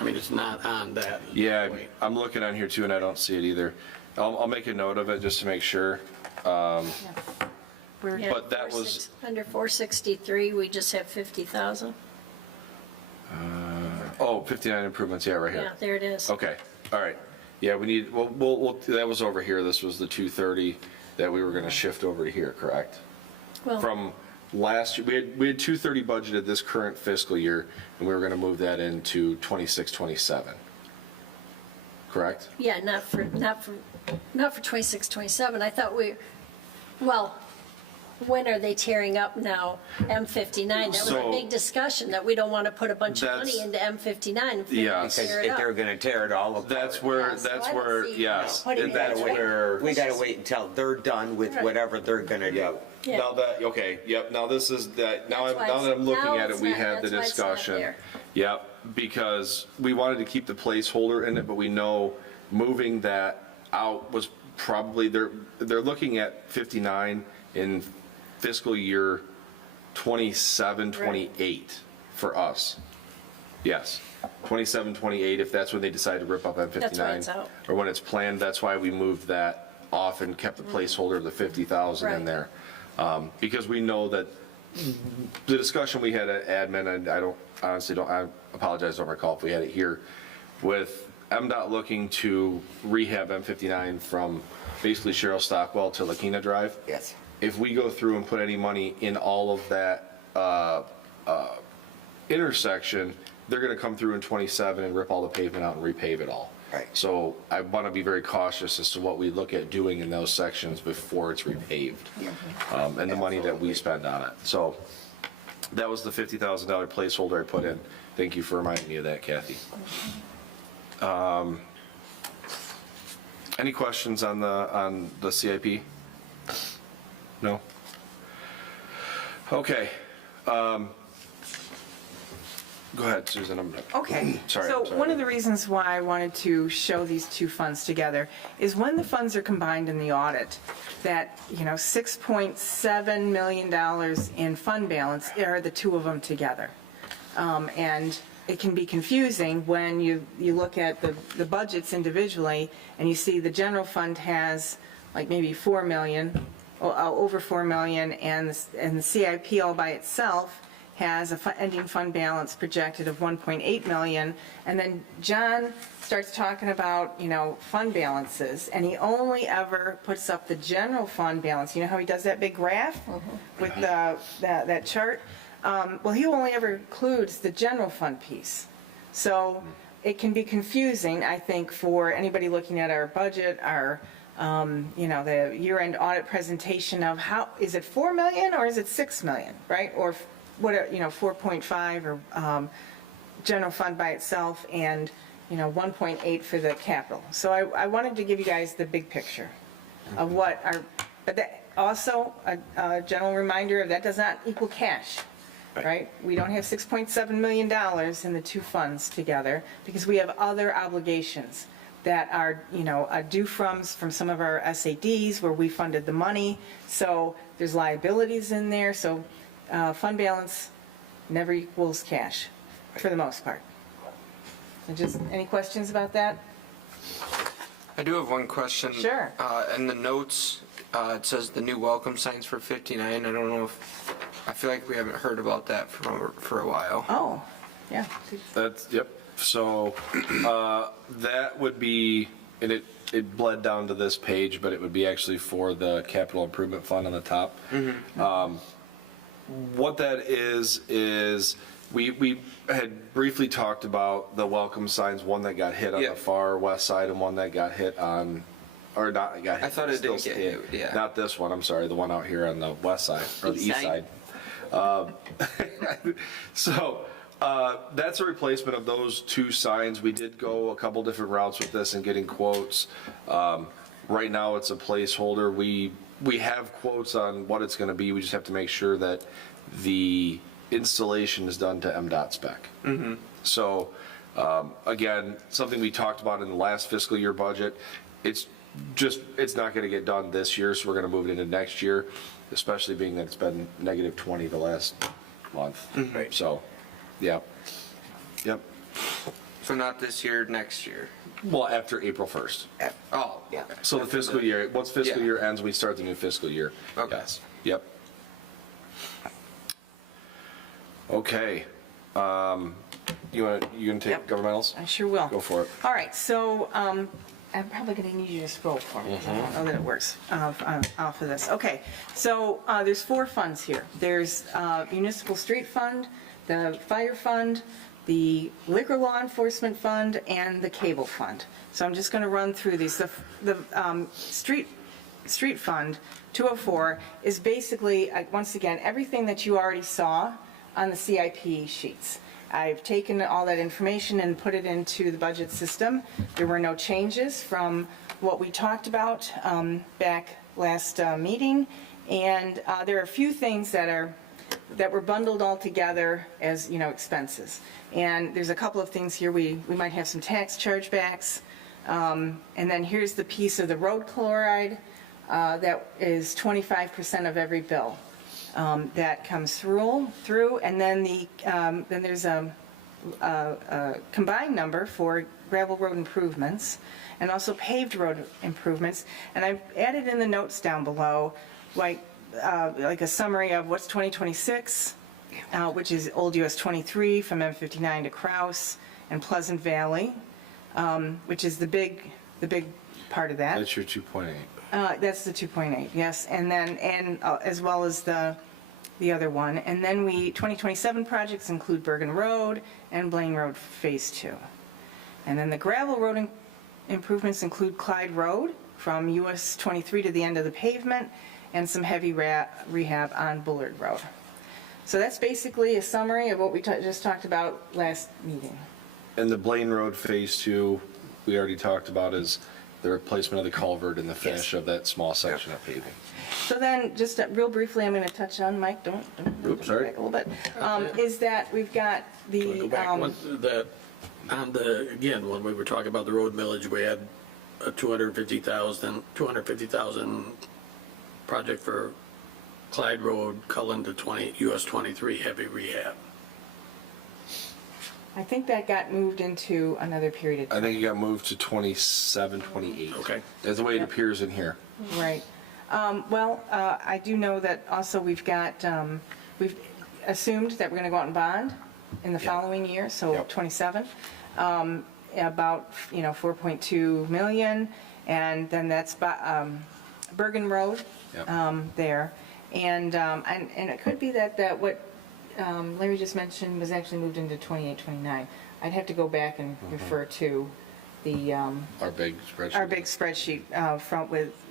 I mean, it's not on that. Yeah, I'm looking on here too, and I don't see it either. I'll make a note of it just to make sure. Yeah, But that was- under 463, we just have 50,000. Oh, 59 improvements, yeah, right Yeah, here. there it is. Okay, all right. Yeah, we need, we'll, that was over here. This was the 230 that we were going to shift over to here, correct? Well, From last year, we had 230 budgeted this current fiscal year, and we were going to move that into 26, 27. Correct? yeah, not for 26, 27. I thought when are they tearing up now M59? That was a So- big discussion, that we don't want to put a bunch of money That's- into M59 if they're Yeah. going to Because tear it if they're up. going to tear it all apart. That's where, Yeah, so I don't see yes, putting and it that's away. where. We got to wait until they're done with Right. whatever they're going to do. Yep. Yeah. Now that, okay, yep, now this is that, now That's why that I'm looking now at it, it's we not- had the that's why it's not discussion. there. Yep, because we wanted to keep the placeholder in it, but we know moving that out was probably, they're looking at 59 in fiscal year 27, 28 for us. Yes, 27, 28, if that's when they decide to rip up M59. That's why it's out. Or when it's planned, that's why we moved that off and kept the placeholder of the 50,000 in Right. there. Because we know that the discussion we had at admin, and I apologize, I don't recall if we had it here, with MDOT looking to rehab M59 from basically Cheryl Stockwell to Lakina Drive. Yes. If we go through and put any money in all of that intersection, they're gonna come through in 27 and rip all the pavement out and repave it all. Right. So I wanna be very cautious as to what we look at doing in those sections before it's repaved. And the money that we spend on it. So that was the $50,000 placeholder I put in. Thank you for reminding me of that, Kathy. Any questions on the CIP? No? Okay. Go ahead, Susan. Okay. Sorry, So I'm sorry. one of the reasons why I wanted to show these two funds together is when the funds are combined in the audit, that, $6.7 million in fund balance are the two of them together. And it can be confusing when you look at the budgets individually and you see the general fund has like maybe 4 million, over 4 million, and the CIP all by itself has a ending fund balance projected of 1.8 million, and then John starts talking about, fund balances, and he only ever puts up the general fund balance. You know how he does that big graph with that chart? Well, he only ever includes the general fund piece. So it can be confusing, I think, for anybody looking at our budget, our the year-end audit presentation of how, is it 4 million or is it 6 million, right? Or whatever, 4.5 or general fund by itself and, 1.8 for the capital. So I wanted to give you guys the big picture of what our, but that also a general reminder of that does not equal cash, right? We don't have $6.7 million in the two funds together because we have other obligations that are, due from some of our SADs where we funded the money. So there's liabilities in there. So fund balance never equals cash for the most part. And just any questions about that? I do have one question. Sure. In the notes, it says the new welcome signs for 59. I don't know if, I feel like we haven't heard about that for a while. Oh, yeah. That's, yep. So that would be, and it bled down to this page, but it would be actually for the capital improvement fund on the top. What that is we had briefly talked about the welcome signs, one that got hit on Yeah. the far west side and one that got hit on, or not got hit. I thought it still didn't get stayed. hit, yeah. Not this one, I'm sorry, the one out here on the west side, or the east side. So that's a replacement of those two signs. We did go a couple different routes with this and getting quotes. Right now, it's a placeholder. We have quotes on what it's going to be. We just have to make sure that the installation is done to MDOT spec. So again, something we talked about in the last fiscal year budget. It's not going to get done this year, so we're going to move it into next year, especially being that it's been -20 the last month. Right. So, yeah. Yep. So not this year, next year. Well, after April 1st. Oh, Yeah. okay. So the fiscal year, once fiscal Yeah. year ends, we start the new fiscal year. Okay. Yes. Yep. Okay. You gonna take Yep. governmentals? I sure will. Go for it. All right, so I'm probably going to need you to scroll for me. I don't know that it works off of this. Okay, so there's 4 funds here. There's Municipal Street Fund, the Fire Fund, the Liquor Law Enforcement Fund, and the Cable Fund. So I'm just going to run through these. The Street Fund, 204, is basically, once again, everything that you already saw on the CIP sheets. I've taken all that information and put it into the budget system. There were no changes from what we talked about back last meeting. And there are a few things that were bundled all together as, expenses. And there's a couple of things here. We might have some tax chargebacks And then here's the piece of the road chloride that is 25% of every bill that comes through. And then then there's a combined number for gravel road improvements and also paved road improvements. And I've added in the notes down below, like a summary of what's 2026, which is Old US 23 from M59 to Kraus and Pleasant Valley, which is the big part of that. That's your 2.8. That's the 2.8, yes, and then, as well as the other one. And then 2027 projects include Bergen Road and Blaine Road Phase 2. And then the gravel road improvements include Clyde Road from US 23 to the end of the pavement, and some heavy rehab on Bullard Road. So that's basically a summary of what we just talked about last meeting. And the Blaine Road Phase 2, we already talked about, is the replacement of the culvert and the finish of that small section of paving. So then, just real briefly, I'm going to touch on, Mike, don't Oops, sorry. back a little bit, is that we've got the, Go back again, when we were talking about the road millage, we had a 250,000 project for Clyde Road, Cullen to US 23 heavy rehab. I think that got moved into another period of I time. think it got moved to 27, 28. Okay. That's the way it appears in here. Right. I do know that also we've assumed that we're going to go out and bond in the following year, so Yep. 27, about, 4.2 million, and then that's Bergen Road Yep. there. And it could be that what Larry just mentioned was actually moved into 28, 29. I'd have to go back and refer to the Our big spreadsheet. our big spreadsheet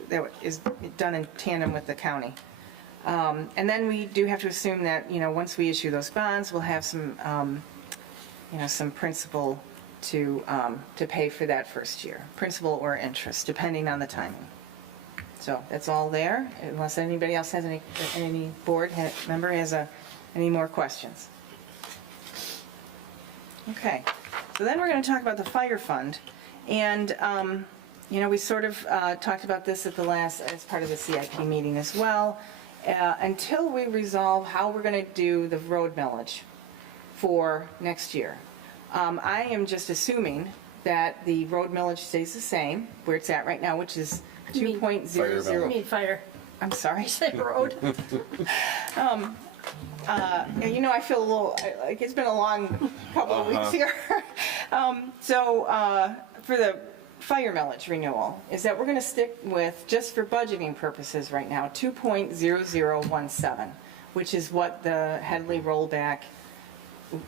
that is done in tandem with the county. And then we do have to assume that, once we issue those bonds, we'll have some, some principal to pay for that first year, principal or interest, depending on the timing. So that's all there, unless anybody else has any board member has any more questions. Okay, so then we're going to talk about the fire fund. And, we sort of talked about this as part of the CIP meeting as well. Until we resolve how we're going to do the road millage for next year. I am just assuming that the road millage stays the same, where it's at right now, which is You mean- 2.00. I mean fire. I'm sorry. I said road. I feel a little, like it's been a long couple of weeks here. For the fire millage renewal, is that we're going to stick with, just for budgeting purposes right now, 2.0017, which is what the Headley rollback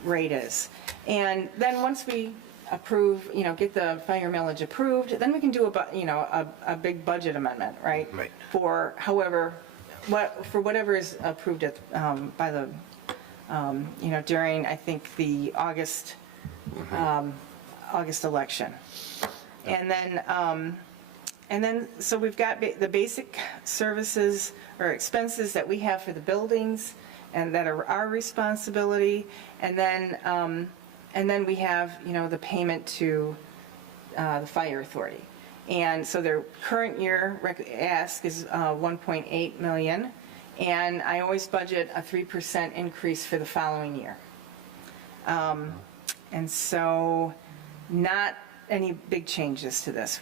rate is. And then once we approve, get the fire millage approved, then we can do a big budget amendment, right? Right. For whatever is approved by the, during, I think, the August election. And then, so we've got the basic services or expenses that we have for the buildings and that are our responsibility. And then we have, the payment to the fire authority. And so their current year ask is 1.8 million. And I always budget a 3% increase for the following year. And so not any big changes to this.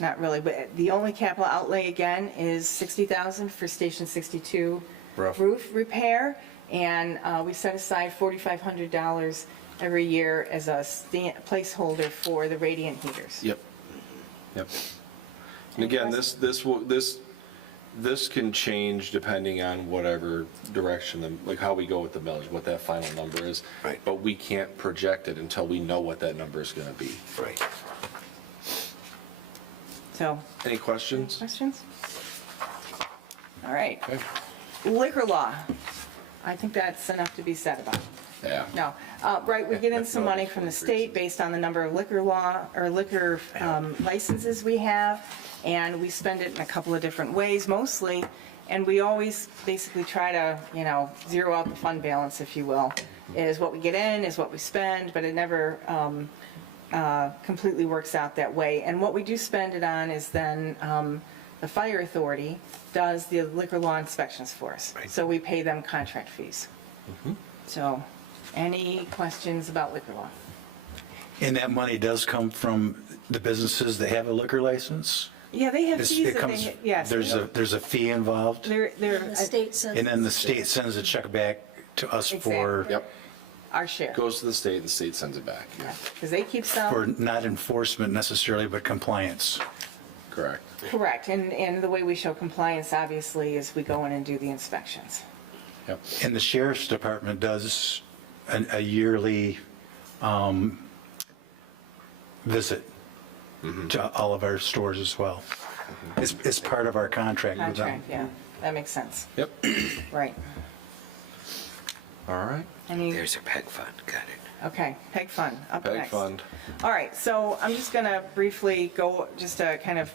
Not really, but the only capital outlay again is $60,000 for Station 62 roof repair. And we set aside $4,500 every year as a placeholder for the radiant heaters. Yep. And again, this can change depending on whatever direction, like how we go with the millage, what that final number is. Right. But we can't project it until we know what that number is going to be. Right. So, Any questions? questions? All right. Okay. Liquor law. I think that's enough to be said about it. Yeah. No, right, we get in some money from the state based on the number of liquor licenses we have, and we spend it in a couple of different ways mostly, and we always basically try to, zero out the fund balance, if you will, is what we get in, is what we spend, but it never completely works out that way. And what we do spend it on is then the fire authority does the liquor law inspections for us. So we pay them contract fees. So any questions about liquor law? And that money does come from the businesses that have a liquor license? Yeah, they have It's- fees it that comes, they, yes. there's a fee involved? They're, The state sends. And then the state sends a check back to us for, Exactly. Yep, our share. goes to the state and the state sends it back. Because they keep for some, not enforcement necessarily, but compliance. Correct. correct. And the way we show compliance, obviously, is we go in and do the inspections. Yep. And the sheriff's department does a yearly visit to all of our stores as well. It's part of our contract with them. Contract, yeah, that makes sense. Yep. Right. All right. Any, There's a PEG fund, got it. okay, PEG fund, up next. PEG fund. All right, so I'm just going to briefly go, just to kind of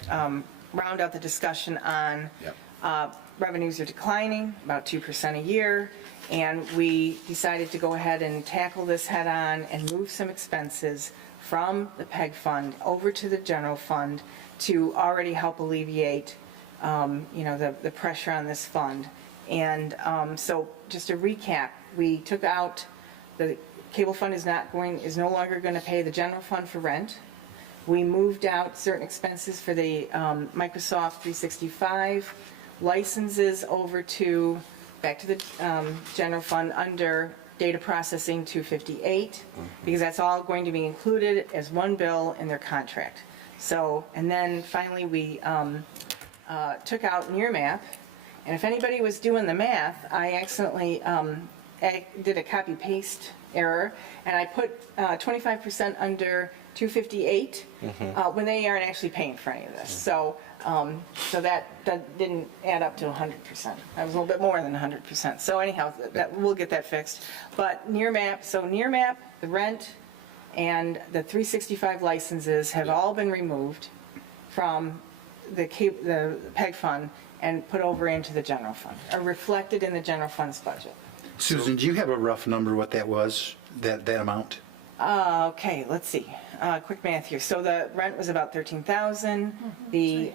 round out the discussion on Yep. revenues are declining, about 2% a year, and we decided to go ahead and tackle this head-on and move some expenses from the PEG fund over to the general fund to already help alleviate, the pressure on this fund. And so just to recap, we took out, the cable fund is no longer going to pay the general fund for rent. We moved out certain expenses for the Microsoft 365 licenses over back to the general fund under data processing 258, because that's all going to be included as one bill in their contract. So, and then finally, we took out Nearmap, and if anybody was doing the math, I accidentally did a copy-paste error, and I put 25% under 258 when they aren't actually paying for any of this. So that didn't add up to 100%. That was a little bit more than 100%. So anyhow, we'll get that fixed. But Nearmap, the rent, and the 365 licenses have all been removed from the PEG fund and put over into the general fund, or reflected in the general fund's budget. Susan, do you have a rough number what that was, that amount? Okay, let's see. Quick math here. So the rent was about 13,000. The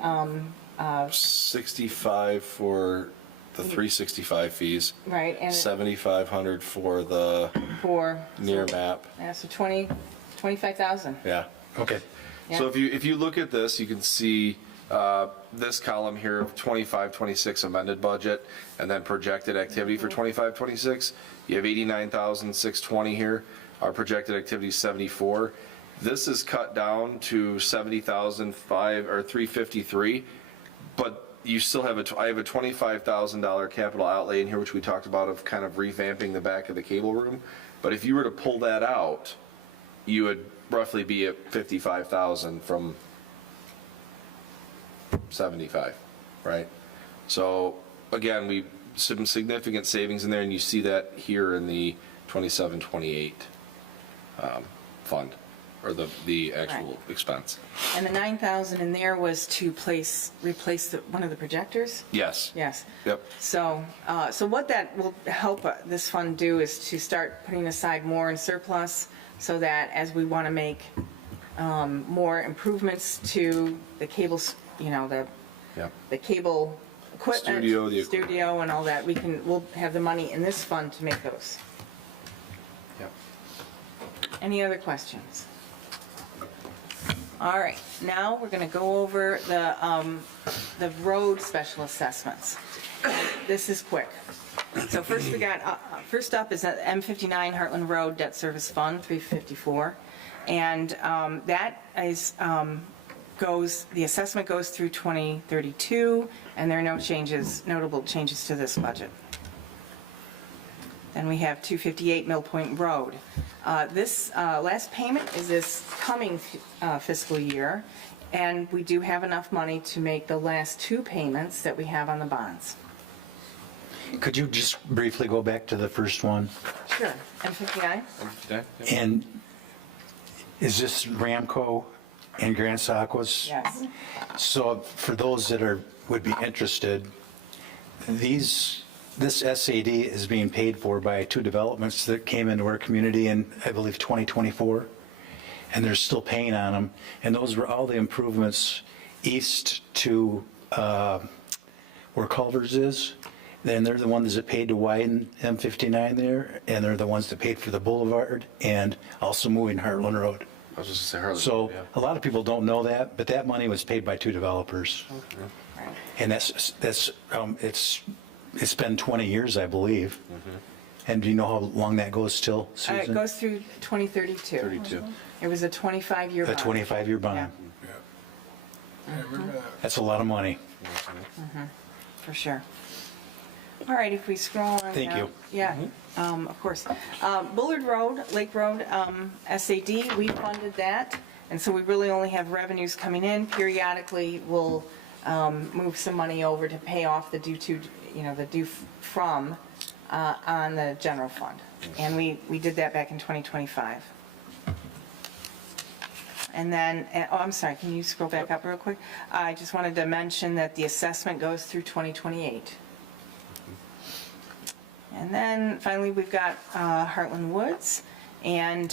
65 for the 365 fees, right, and 7,500 for the for near map. yeah, so 25,000. Yeah. Okay. So if you look at this, you can see this column here of 25-26 amended budget, and then projected activity for 25-26. You have 89,620 here. Our projected activity is 74. This is cut down to 70,005 or 353, but you still have I have a $25,000 capital outlay in here, which we talked about, of kind of revamping the back of the cable room. But if you were to pull that out, you would roughly be at 55,000 from 75, right? So again, we some significant savings in there, and you see that here in the 27-28 fund, or the actual Right. expense. And the 9,000 in there was to replace one of the projectors? Yes. Yes. Yep. So what that will help this fund do is to start putting aside more in surplus, so that as we want to make more improvements to the cables, Yep. the cable equipment. Studio, and all that, we'll have the money in this fund to make those. Yep. Any other questions? All right, now we're going to go over the road special assessments. This is quick. So first up is that M59 Heartland Road Debt Service Fund, 354. And that is, the assessment goes through 2032, and there are no notable changes to this budget. Then we have 258 Mill Point Road. This last payment is this coming fiscal year, and we do have enough money to make the last two payments that we have on the bonds. Could you just briefly go back to the first one? Sure. M59? And is this Ramco and Grand Saukwas? Yes. So for those that would be interested, this SAD is being paid for by two developments that came into our community in, I believe, 2024. and they're still paying on them. And those were all the improvements east to where Culver's is. Then they're the ones that paid to widen M59 there, and they're the ones that paid for the boulevard and also moving Heartland Road. I was just gonna say Harlan. So yeah. a lot of people don't know that, but that money was paid by two developers. And it's been 20 years, I believe. And do you know how long that goes till, It Susan? goes through 2032. 32. It was a 25-year A bond. 25-year bond. That's a lot of money. For sure. All right, if we scroll on. Thank down- you. Yeah, of course. Bullard Road, Lake Road, SAD, we funded that, and so we really only have revenues coming in. Periodically, we'll move some money over to pay off the due to, the due from on the general fund. And we did that back in 2025. And then, I'm sorry, can you scroll back up real quick? I just wanted to mention that the assessment goes through 2028. And then finally, we've got Heartland Woods, and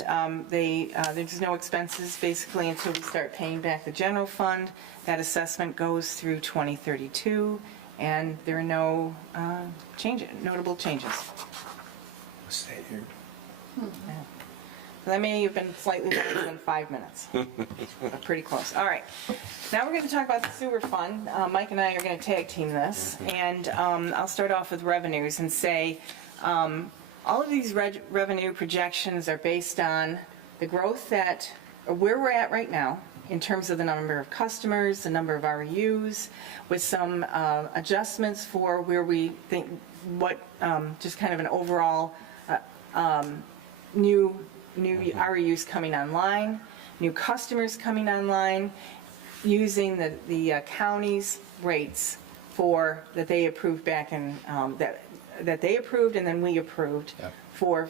there's no expenses basically until we start paying back the general fund. That assessment goes through 2032, and there are no notable changes. Stay here. So that may have been slightly longer than 5 minutes. But pretty close. All right. Now we're going to talk about the sewer fund. Mike and I are going to tag team this. And I'll start off with revenues and say all of these revenue projections are based on the growth where we're at right now in terms of the number of customers, the number of RUs, with some adjustments for where we think just kind of an overall new RUs coming online, new customers coming online, using the county's rates that they approved back in, that they approved and then we approved for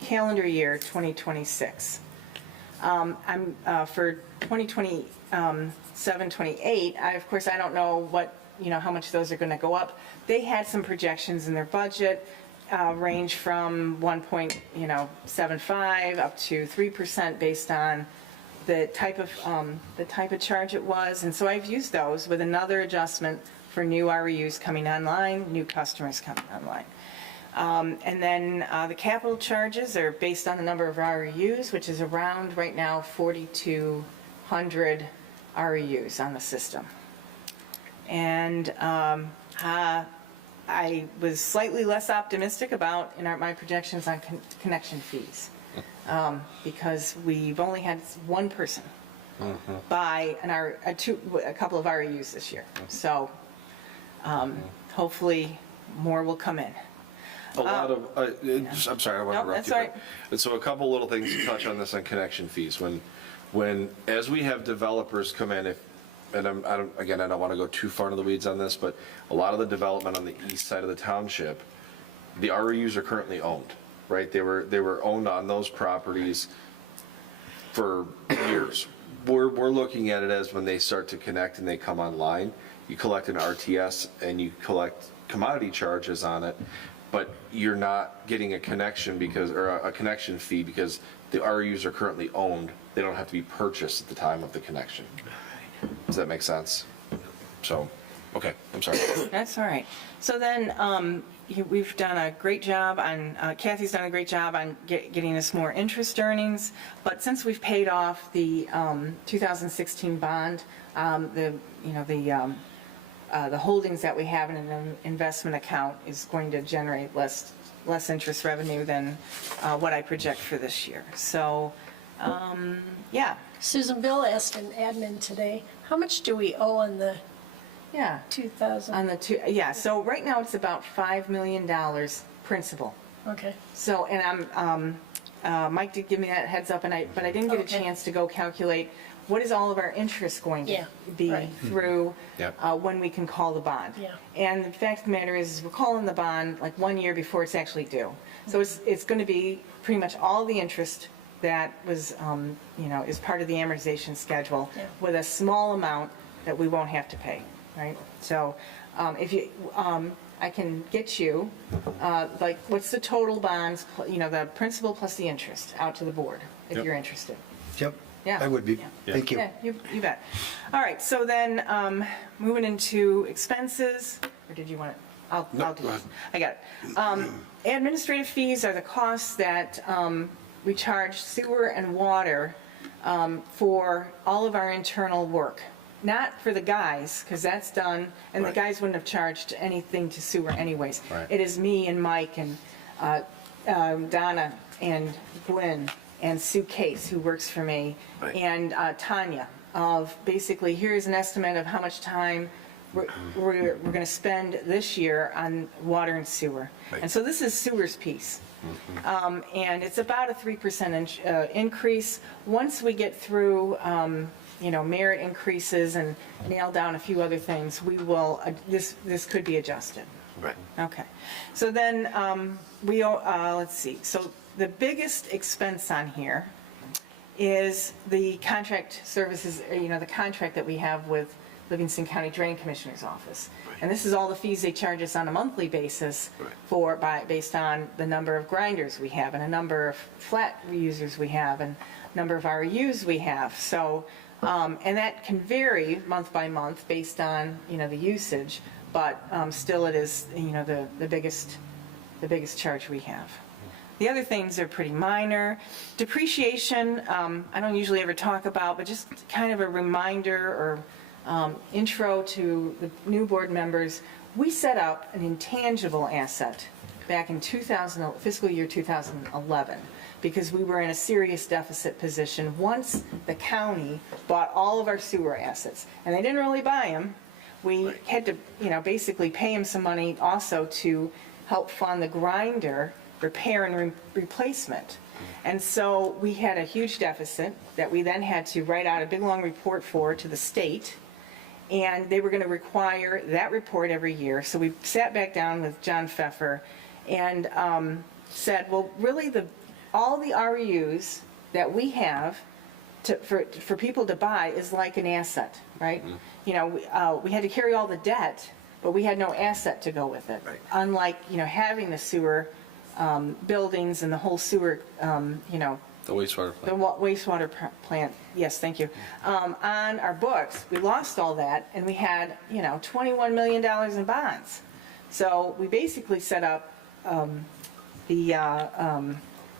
calendar year 2026. For 2027, 28, of course, I don't know how much those are going to go up. They had some projections in their budget. Range from 1.75 up to 3% based on the type of charge it was, and so I've used those with another adjustment for new RUs coming online, new customers coming online, and then the capital charges are based on the number of RUs, which is around right now 4,200 RUs on the system, and I was slightly less optimistic about my projections on connection fees because we've only had one person buy a couple of RUs this year. So hopefully more will come in. A lot of, I'm sorry, I want to No, interrupt that's you. all right. But so a couple little things to touch on this on connection fees. As we have developers come in, I don't want to go too far into the weeds on this, but a lot of the development on the east side of the township, the RUs are currently owned, right? They were owned on those properties for years. We're looking at it as when they start to connect and they come online, you collect an RTS and you collect commodity charges on it, but you're not getting a connection or a connection fee because the RUs are currently owned. They don't have to be purchased at the time of the connection. Does that make sense? So, okay, I'm sorry. That's all right. So then we've done a great job Kathy's done a great job on getting us more interest earnings, but since we've paid off the 2016 bond, the holdings that we have in an investment account is going to generate less interest revenue than what I project for this year. So, yeah. Susan, Bill asked an admin today, how much do we owe on the Yeah. 2,000? On the two, yeah, so right now it's about $5 million principal. Okay. So, and Mike did give me that heads up, but I didn't get a Okay. chance to go calculate what is all of our interest going to Yeah, be right. through Yep. when we can call the bond. Yeah. And the fact of the matter is, we're calling the bond like 1 year before it's actually due. So it's going to be pretty much all the interest that was, is part of the amortization schedule Yeah. with a small amount that we won't have to pay, right? So if you, I can get you, what's the total bonds, the principal plus the interest out to the board, if Yep. you're interested. Yep. Yeah. I would be. Yeah. Thank you. Yeah, you bet. All right, so then, moving into expenses, or did you want to? I'll do it. I got it. Administrative fees are the costs that we charge sewer and water for all of our internal work. Not for the guys, because that's done, and the guys wouldn't have charged anything to sewer anyways. Right. It is me and Mike and Donna and Gwen and Sue Case, who works for me, Right. and Tanya, of basically, here's an estimate of how much time we're going to spend this year on water and sewer. Right. And so this is sewer's piece. And it's about a 3% increase. Once we get through, merit increases and nail down a few other things, we will, this could be adjusted. Right. Okay. So then, let's see. So the biggest expense on here is the contract services, the contract that we have with Livingston County Drain Commissioner's Office. And this is all the fees they charge us on a monthly basis based on the number of grinders we have and a number of flat reusers we have and number of REUs we have. So, and that can vary month by month based on, the usage, but still it is, the biggest charge we have. The other things are pretty minor. Depreciation, I don't usually ever talk about, but just kind of a reminder or intro to the new board members. We set up an intangible asset back in fiscal year 2011 because we were in a serious deficit position once the county bought all of our sewer assets. And they didn't really buy them. We had to, basically pay them some money also to help fund the grinder repair and replacement. And so we had a huge deficit that we then had to write out a big long report to the state. And they were going to require that report every year. So we sat back down with John Pfeffer and said, well, really all the REUs that we have for people to buy is like an asset, right? We had to carry all the debt, but we had no asset to go with it. Right. Unlike, having the sewer buildings and the whole sewer, The wastewater the wastewater plant, yes, thank you. On our books, we lost all that, and we had, $21 million in bonds. So we basically set up the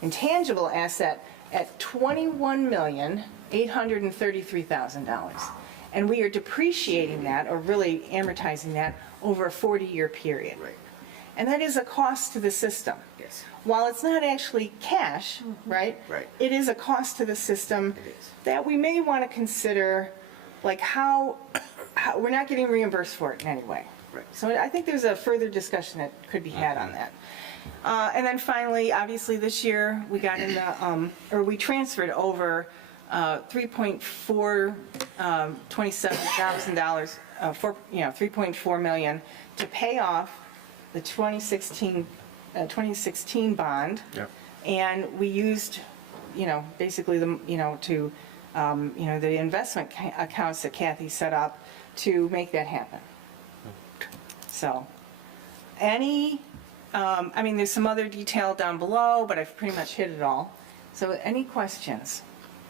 intangible asset at $21,833,000. And we are depreciating that, or really amortizing that, over a 40-year period. Right. And that is a cost to the system. Yes. While it's not actually cash, right? Right. It is a cost to the system It is. that we may want to consider, like how we're not getting reimbursed for it in any way. Right. So I think there's a further discussion that could be had on that. And then finally, obviously this year, we got in the, we transferred over $3.427,000, $3.4 million to pay off the 2016 bond. Yep. And we used, basically the investment accounts that Kathy set up to make that happen. So, there's some other detail down below, but I've pretty much hit it all. So any questions?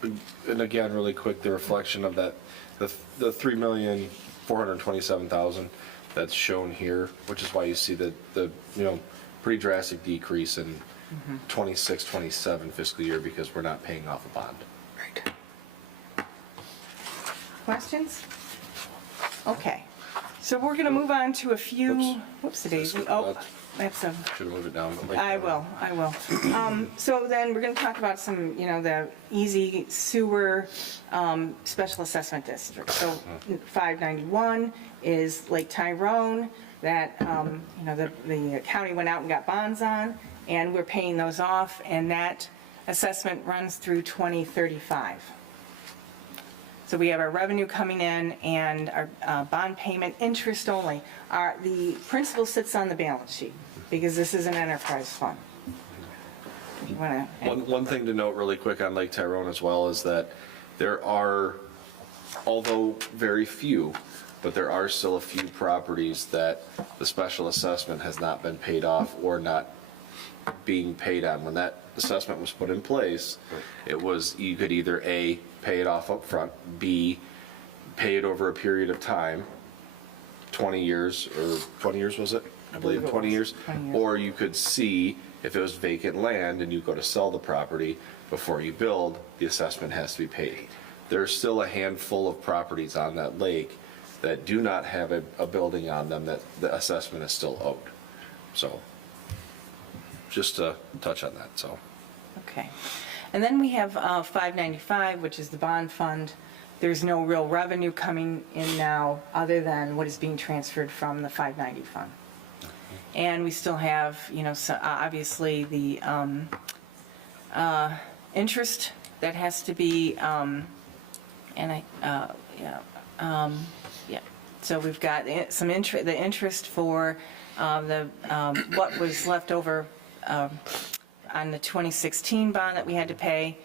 And again, really quick, the reflection of that, the $3,427,000 that's shown here, which is why you see the pretty drastic decrease in 26-27 fiscal year, because we're not paying off a bond. Right. Questions? Okay. So we're going to move on to a few, whoopsie-daisy. Oh, that's a... Should have moved it down. But I will. So then we're going to talk about some, the easy sewer special assessment district. So 591 is Lake Tyrone that, the county went out and got bonds on, and we're paying those off, and that assessment runs through 2035. So we have our revenue coming in and our bond payment, interest only. The principal sits on the balance sheet because this is an enterprise fund. You wanna- One thing to note really quick on Lake Tyrone as well is that there are, although very few, but there are still a few properties that the special assessment has not been paid off or not being paid on. When that assessment was put in place, it was, you could either A, pay it off up front, B, pay it over a period of time, 20 years, or 20 years was it? I believe 20 years. 20 years. Or you could C, if it was vacant land and you go to sell the property, before you build, the assessment has to be paid. There's still a handful of properties on that lake that do not have a building on them that the assessment is still owed. So, just to touch on that, so. Okay. And then we have 595, which is the bond fund. There's no real revenue coming in now other than what is being transferred from the 590 fund. And we still have, so obviously the interest that has to be, So we've got some interest, the interest for what was left over on the 2016 bond that we had to pay,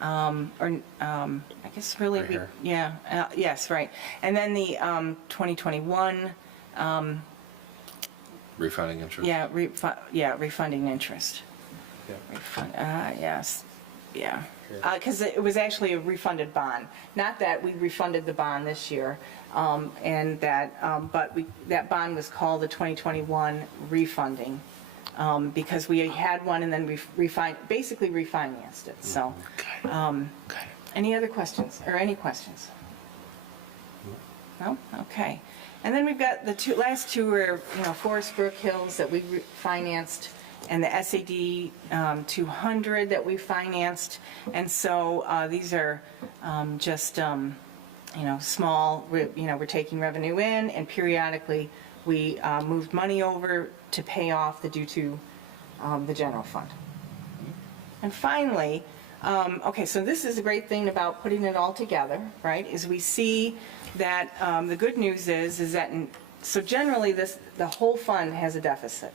I guess really, Right here. yes, right. And then the 2021, Refunding interest? refunding interest. Yeah. Yes, yeah. Because it was actually a refunded bond. Not that we refunded the bond this year, and that, but that bond was called the 2021 refunding, because we had one and then we basically refinanced it, so. Any other questions, or any questions? No? Okay. And then we've got the last two are, Forest Brook Hills that we financed, and the SAD 200 that we financed. And so these are just, small, we're taking revenue in, and periodically we moved money over to pay off the due to the general fund. And finally, okay, so this is a great thing about putting it all together, right, is we see that the good news is that, so generally the whole fund has a deficit.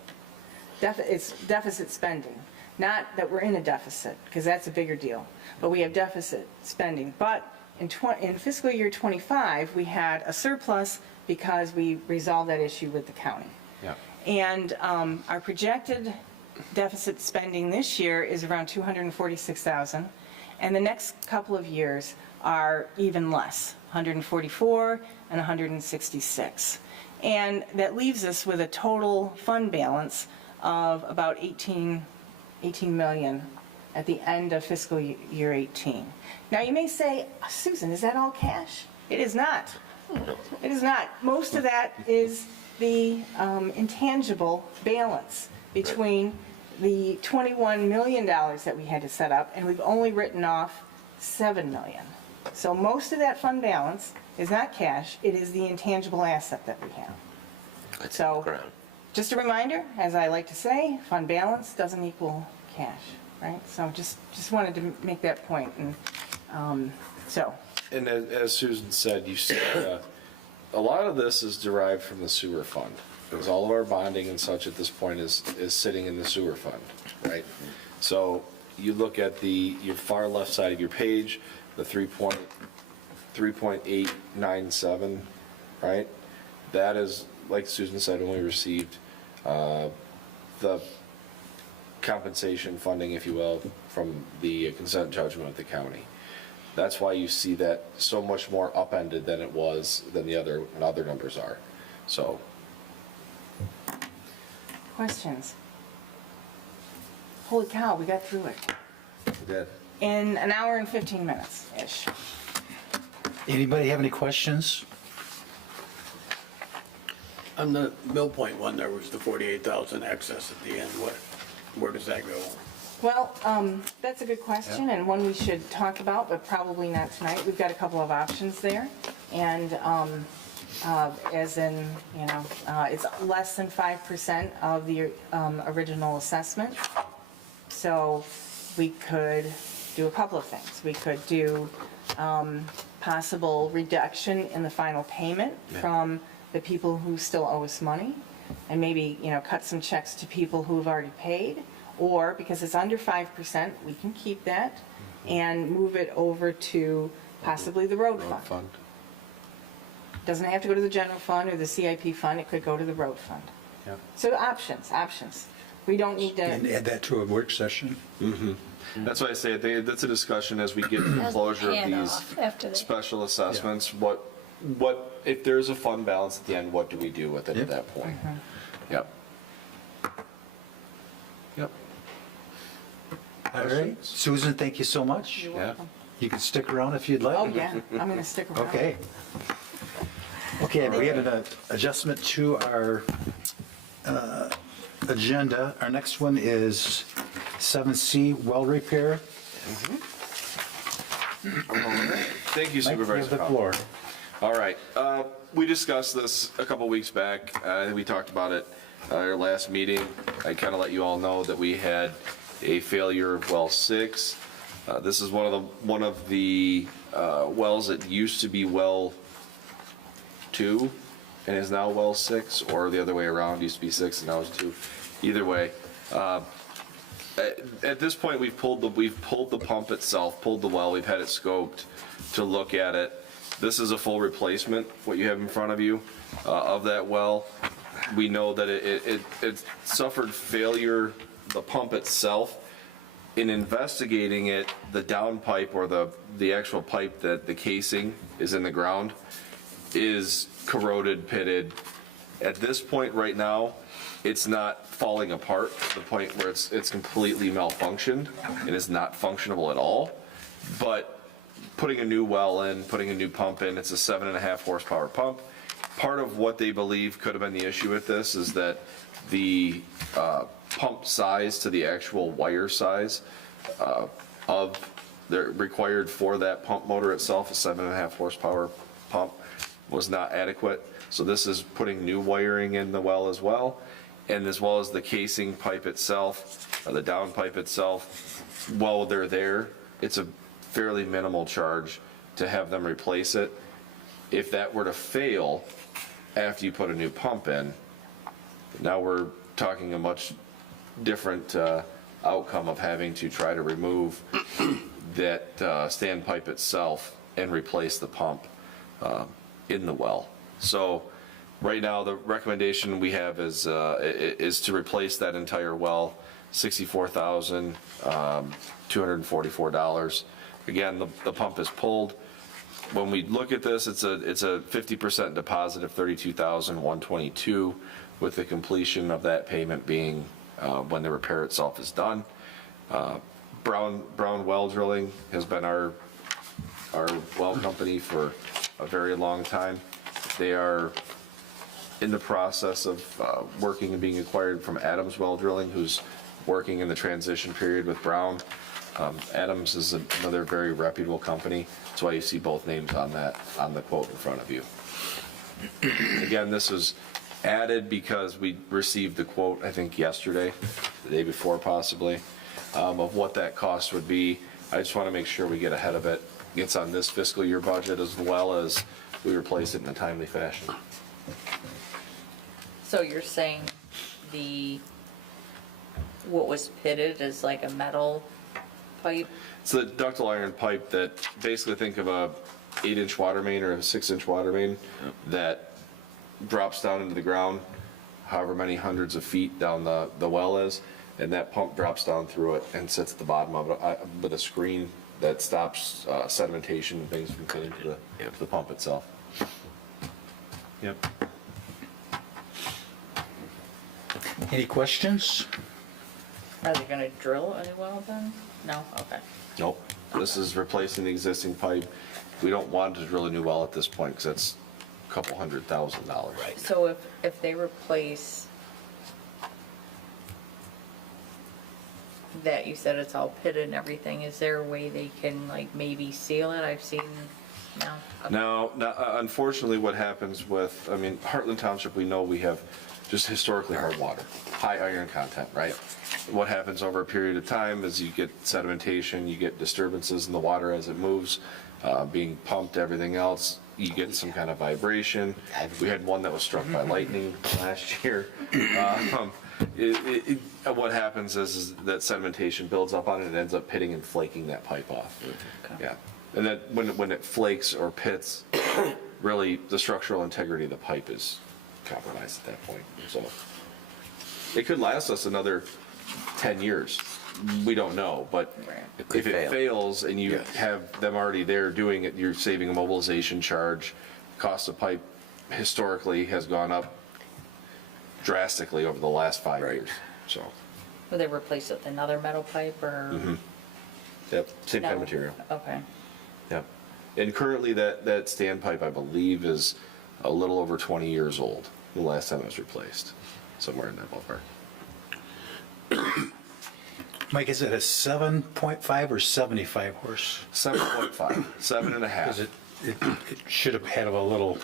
It's deficit spending, not that we're in a deficit, because that's a bigger deal, but we have deficit spending. But in fiscal year 25, we had a surplus because we resolved that issue with the county. Yeah. And our projected deficit spending this year is around $246,000, and the next couple of years are even less, 144 and 166. And that leaves us with a total fund balance of about 18 million at the end of fiscal year 18. Now you may say, Susan, is that all cash? It is not. It is not. Most of that is the intangible balance between the $21 million that we had to set up, and we've only written off $7 million. So most of that fund balance is not cash, it is the intangible asset that we have. So, just a reminder, as I like to say, fund balance doesn't equal cash, right? So just wanted to make that point, and so. And as Susan said, you see, a lot of this is derived from the sewer fund, because all of our bonding and such at this point is sitting in the sewer fund, right? So you look at your far left side of your page, the 3.897, right? That is, like Susan said, when we received the compensation funding, if you will, from the consent judgment of the county. That's why you see that so much more upended than it was, than the other numbers are. So. Questions? Holy cow, we got through it. We did. In an hour and 15 minutes-ish. Anybody have any questions? On the Mill Point one, there was the 48,000 excess at the end. Where does that go? Well, that's a good question, and one we should talk about, but probably not tonight. We've got a couple of options there, and as in, it's less than 5% of the original assessment. So we could do a couple of things. We could do possible reduction in the final payment from the people who still owe us money, and maybe, cut some checks to people who have already paid. Or, because it's under 5%, we can keep that and move it over to possibly the road fund. Doesn't have to go to the general fund or the CIP fund, it could go to the road fund. Yeah. So options. We don't need And to, add that to a work session? That's why I say that's a discussion as we get to the As closure of handoff these after they- special assessments. What, if there's a fund balance at the end, what do we do with it Yep. at that point? Yep. Yep. All right. Susan, thank you so much. you're Yeah. welcome. You can stick around if you'd like. Oh, yeah, I'm going to stick around. Okay. Okay, we had an adjustment to our agenda. Our next one is 7C, well repair. Thank you, Mike, you Supervisor have the Powell. floor. All right, we discussed this a couple weeks back. I think we talked about it at our last meeting. I kind of let you all know that we had a failure of well 6. This is one of the wells that used to be well 2 and is now well 6, or the other way around, used to be 6 and now is 2. Either way, at this point, we've pulled the pump itself, pulled the well, we've had it scoped to look at it. This is a full replacement, what you have in front of you, of that well. We know that it suffered failure, the pump itself. In investigating it, the downpipe, or the actual pipe that the casing is in the ground, is corroded, pitted. At this point right now, it's not falling apart to the point where it's completely malfunctioned and is not functionable at all. But putting a new well in, putting a new pump in, it's a 7.5 horsepower pump. Part of what they believe could have been the issue with this is that the pump size to the actual wire size of the required for that pump motor itself, a 7.5 horsepower pump, was not adequate. So this is putting new wiring in the well as well, and as well as the casing pipe itself, the down pipe itself. While they're there, it's a fairly minimal charge to have them replace it. If that were to fail after you put a new pump in, now we're talking a much different outcome of having to try to remove that standpipe itself and replace the pump in the well. So right now, the recommendation we have is to replace that entire well, $64,244. Again, the pump is pulled. When we look at this, it's a 50% deposit of $32,122, with the completion of that payment being when the repair itself is done. Brown Well Drilling has been our well company for a very long time. They are in the process of working and being acquired from Adams Well Drilling, who's working in the transition period with Brown. Adams is another very reputable company. That's why you see both names on the quote in front of you. Again, this was added because we received the quote, I think yesterday, the day before possibly, of what that cost would be. I just want to make sure we get ahead of it. It's on this fiscal year budget, as well as we replace it in a timely fashion. So you're saying what was pitted is like a metal pipe? It's the ductile iron pipe that, basically think of a 8-inch water main or a 6-inch water main that drops down into the ground, however many hundreds of feet down the well is, and that pump drops down through it and sits at the bottom of it with a screen that stops sedimentation and things from getting to the pump itself. Yep. Any questions? Are they gonna drill any well then? No? Okay. Nope. This is replacing the existing pipe. We don't want to drill a new well at this point because that's a couple $100,000. Right. So if they replace that, you said it's all pitted and everything, is there a way they can like maybe seal it? I've seen, no? Okay. Now, unfortunately, what happens with, Heartland Township, we know we have just historically hard water, high iron content, right? What happens over a period of time is you get sedimentation, you get disturbances in the water as it moves, being pumped, everything else. You get some kind of vibration. We had one that was struck by lightning last year. What happens is that sedimentation builds up on it and ends up pitting and flaking that pipe off. Okay. Yeah. And then when it flakes or pits, really the structural integrity of the pipe is compromised at that point. So it could last us another 10 years. We don't know, but if it fails and you have them already there doing it, you're saving a mobilization charge. Cost of pipe historically has gone up drastically over the last 5 years, so. Will they replace it with another metal pipe or? Yep, same kind of No. material. Okay. Yep. And currently that standpipe, I believe, is a little over 20 years old, the last time it was replaced, somewhere in that ballpark. Mike, is it a 7.5 or 75 horse? 7.5, 7.5. Because it should have had a little,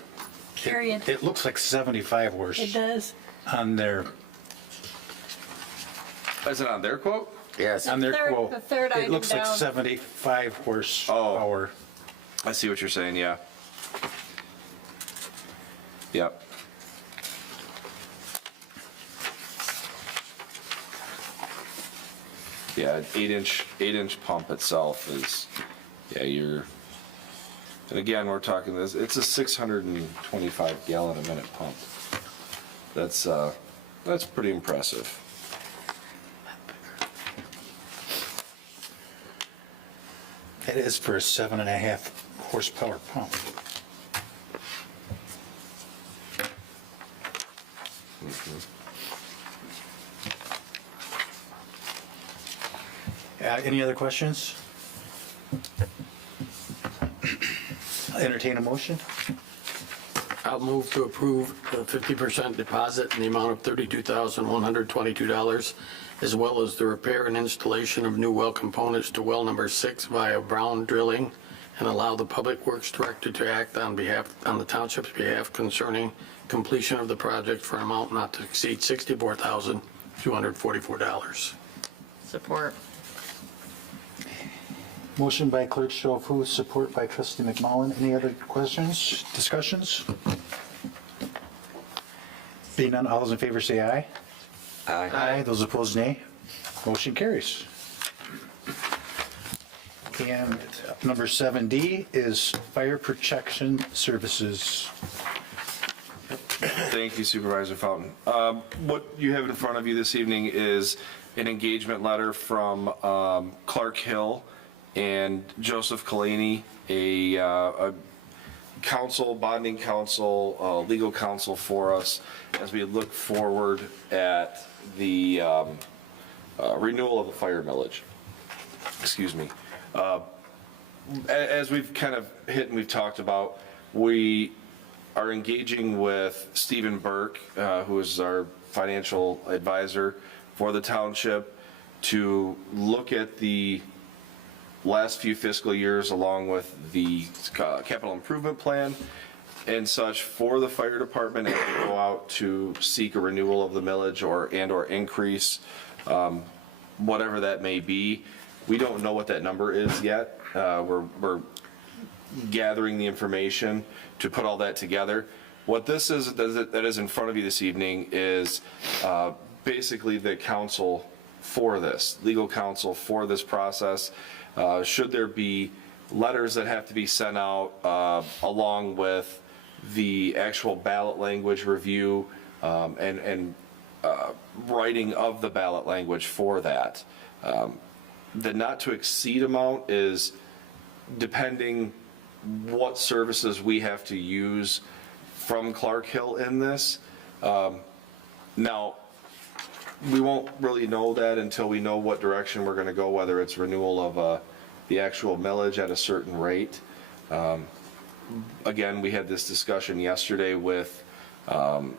Period. it looks like 75 horse It does. on their, Is it on their quote? Yes. on their Third- quote. the third It item looks like down. 75 horse Oh. power. I see what you're saying, yeah. Yep. Yeah, an 8-inch pump itself is, yeah, and again, we're talking this, it's a 625 gallon a minute pump. That's pretty impressive. It is for a 7.5 horsepower pump. Any other questions? I'll entertain a motion. I'll move to approve the 50% deposit in the amount of $32,122, as well as the repair and installation of new well components to well number 6 via Brown Drilling, and allow the Public Works Director to act on the township's behalf concerning completion of the project for an amount not to exceed $64,244. Support. Motion by Clerk Schofield, support by Trustee McMullen. Any other questions, discussions? Being none, all those in favor say aye. Aye. Those opposed, nay. Motion carries. And number 7D is fire protection services. Thank you, Supervisor Fountain. What you have in front of you this evening is an engagement letter from Clark Hill and Joseph Kalani, a counsel, bonding counsel, legal counsel for us as we look forward at the renewal of the fire millage. Excuse me. As we've kind of hit and we've talked about, we are engaging with Stephen Burke, who is our financial advisor for the township, to look at the last few fiscal years along with the capital improvement plan and such for the fire department as we go out to seek a renewal of the millage or increase, whatever that may be. We don't know what that number is yet. We're gathering the information to put all that together. What this is that is in front of you this evening is basically the counsel for this, legal counsel for this process. Should there be letters that have to be sent out along with the actual ballot language review and writing of the ballot language for that. The not to exceed amount is depending what services we have to use from Clark Hill in this. Now, we won't really know that until we know what direction we're going to go, whether it's renewal of the actual millage at a certain rate. Again, we had this discussion yesterday with Mr.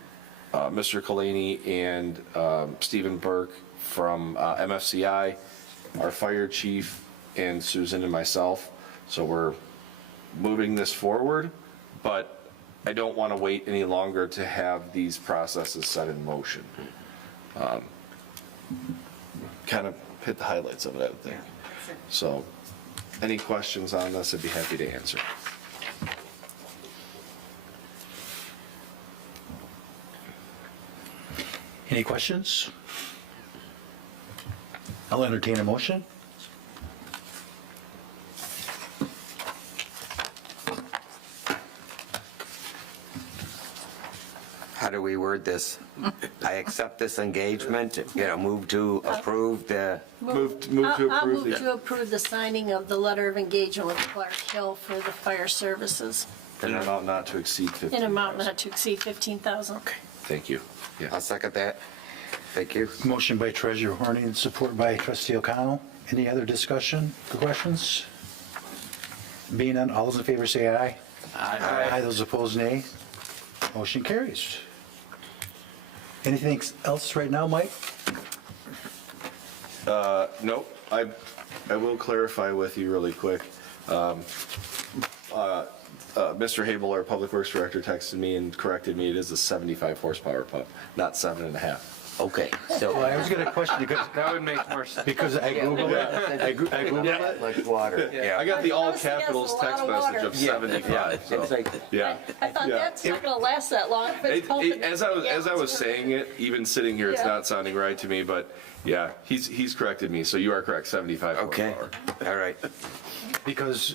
Kalani and Stephen Burke from MFCI, our fire chief, and Susan and myself. So we're moving this forward, but I don't want to wait any longer to have these processes set in motion. Kind of hit the highlights of it, I would think. So, any questions on this, I'd be happy to answer. Any questions? I'll entertain a motion. How do we word word this. I accept this engagement, move to approve the, Move to I'll approve move to approve the signing of the letter of engagement with Clark Hill for the fire services in an amount not to exceed 15. in amount not to exceed $15,000. Thank you. I'll second that. Thank you. Motion by Treasurer Horning, support by Trustee O'Connell. Any other discussion or questions? Being none, all those in favor say aye. Aye. Those opposed, nay. Motion carries. Anything else right now, Mike? Nope. I will clarify with you really quick. Mr. Habel, our Public Works Director, texted me and corrected me. It is a 75 horsepower pump, not 7.5. Okay, Well, so, I was going to question because That would make more sense. I Googled it. I Googled it. like water. I got the all Notice he has capitals a lot text of message water. of 75. So, It's like, yeah. I thought Yeah. that's not going to last that long. If it's pumping As I was saying it, even sitting here, it's Yeah. not sounding right to me. But yeah, he's corrected me. So you are correct. 75 okay, horsepower. all right. Because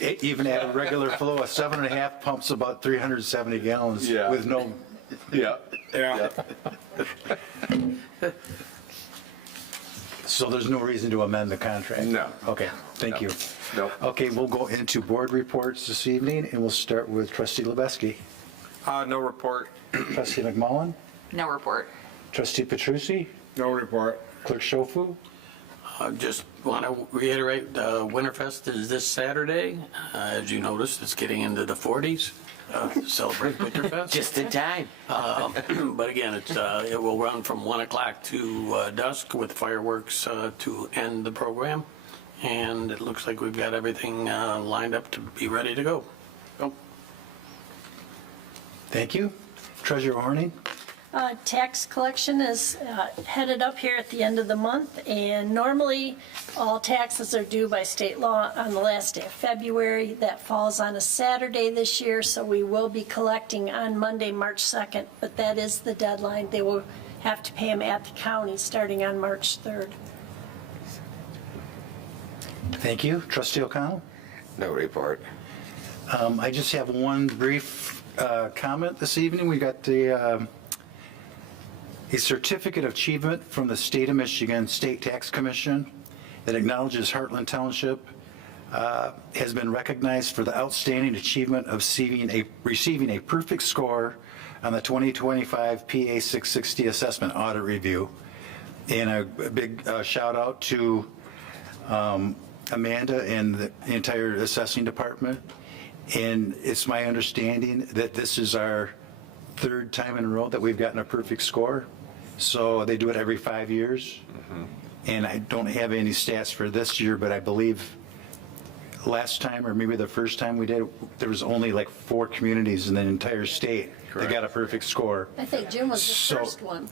even at a regular flow, a 7.5 pumps about 370 gallons Yeah. with no. Yeah. Yeah. So there's no reason to amend the contract? No. Okay, thank you. No. Okay, we'll go into board reports this evening, and we'll start with Trustee Lebeski. No report. Trustee McMullen? No report. Trustee Petrucci? No report. Clerk Schofu? Just want to reiterate, Winterfest is this Saturday. As you noticed, it's getting into the 40s. Celebrate Winterfest. Just in time. But again, it will run from 1 o'clock to dusk with fireworks to end the program. And it looks like we've got everything lined up to be ready to go. Thank you. Treasurer Horning? Tax collection is headed up here at the end of the month, and normally all taxes are due by state law on the last day of February. That falls on a Saturday this year, so we will be collecting on Monday, March 2nd, but that is the deadline. They will have to pay them at the county starting on March 3rd. Thank you. Trustee O'Connell? No report. I just have one brief comment this evening. We got a certificate of achievement from the State of Michigan State Tax Commission that acknowledges Heartland Township has been recognized for the outstanding achievement of receiving a perfect score on the 2025 PA 660 assessment audit review. And a big shout out to Amanda and the entire assessing department. And it's my understanding that this is our third time in a row that we've gotten a perfect score. So they do it every 5 years. And I don't have any stats for this year, but I believe last time, or maybe the first time we did, there was only like 4 communities in the entire state that got a perfect score. I think Jim was the So- first one.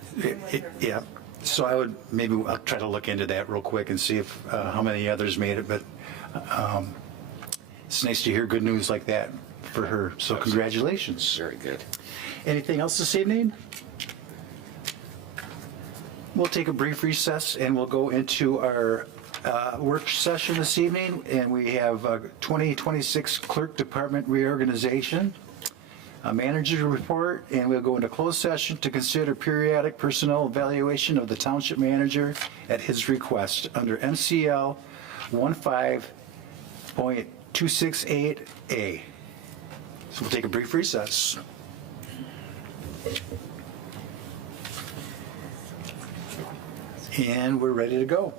Yeah, so I'll try to look into that real quick and see if, how many others made it, but it's nice to hear good news like that for her, so congratulations. Very good. Anything else this evening? We'll take a brief recess and we'll go into our work session this evening, and we have 2026 Clerk Department reorganization, a manager report, and we'll go into closed session to consider periodic personnel evaluation of the township manager at his request under MCL 15.268A. So we'll take a brief recess. And we're ready to go.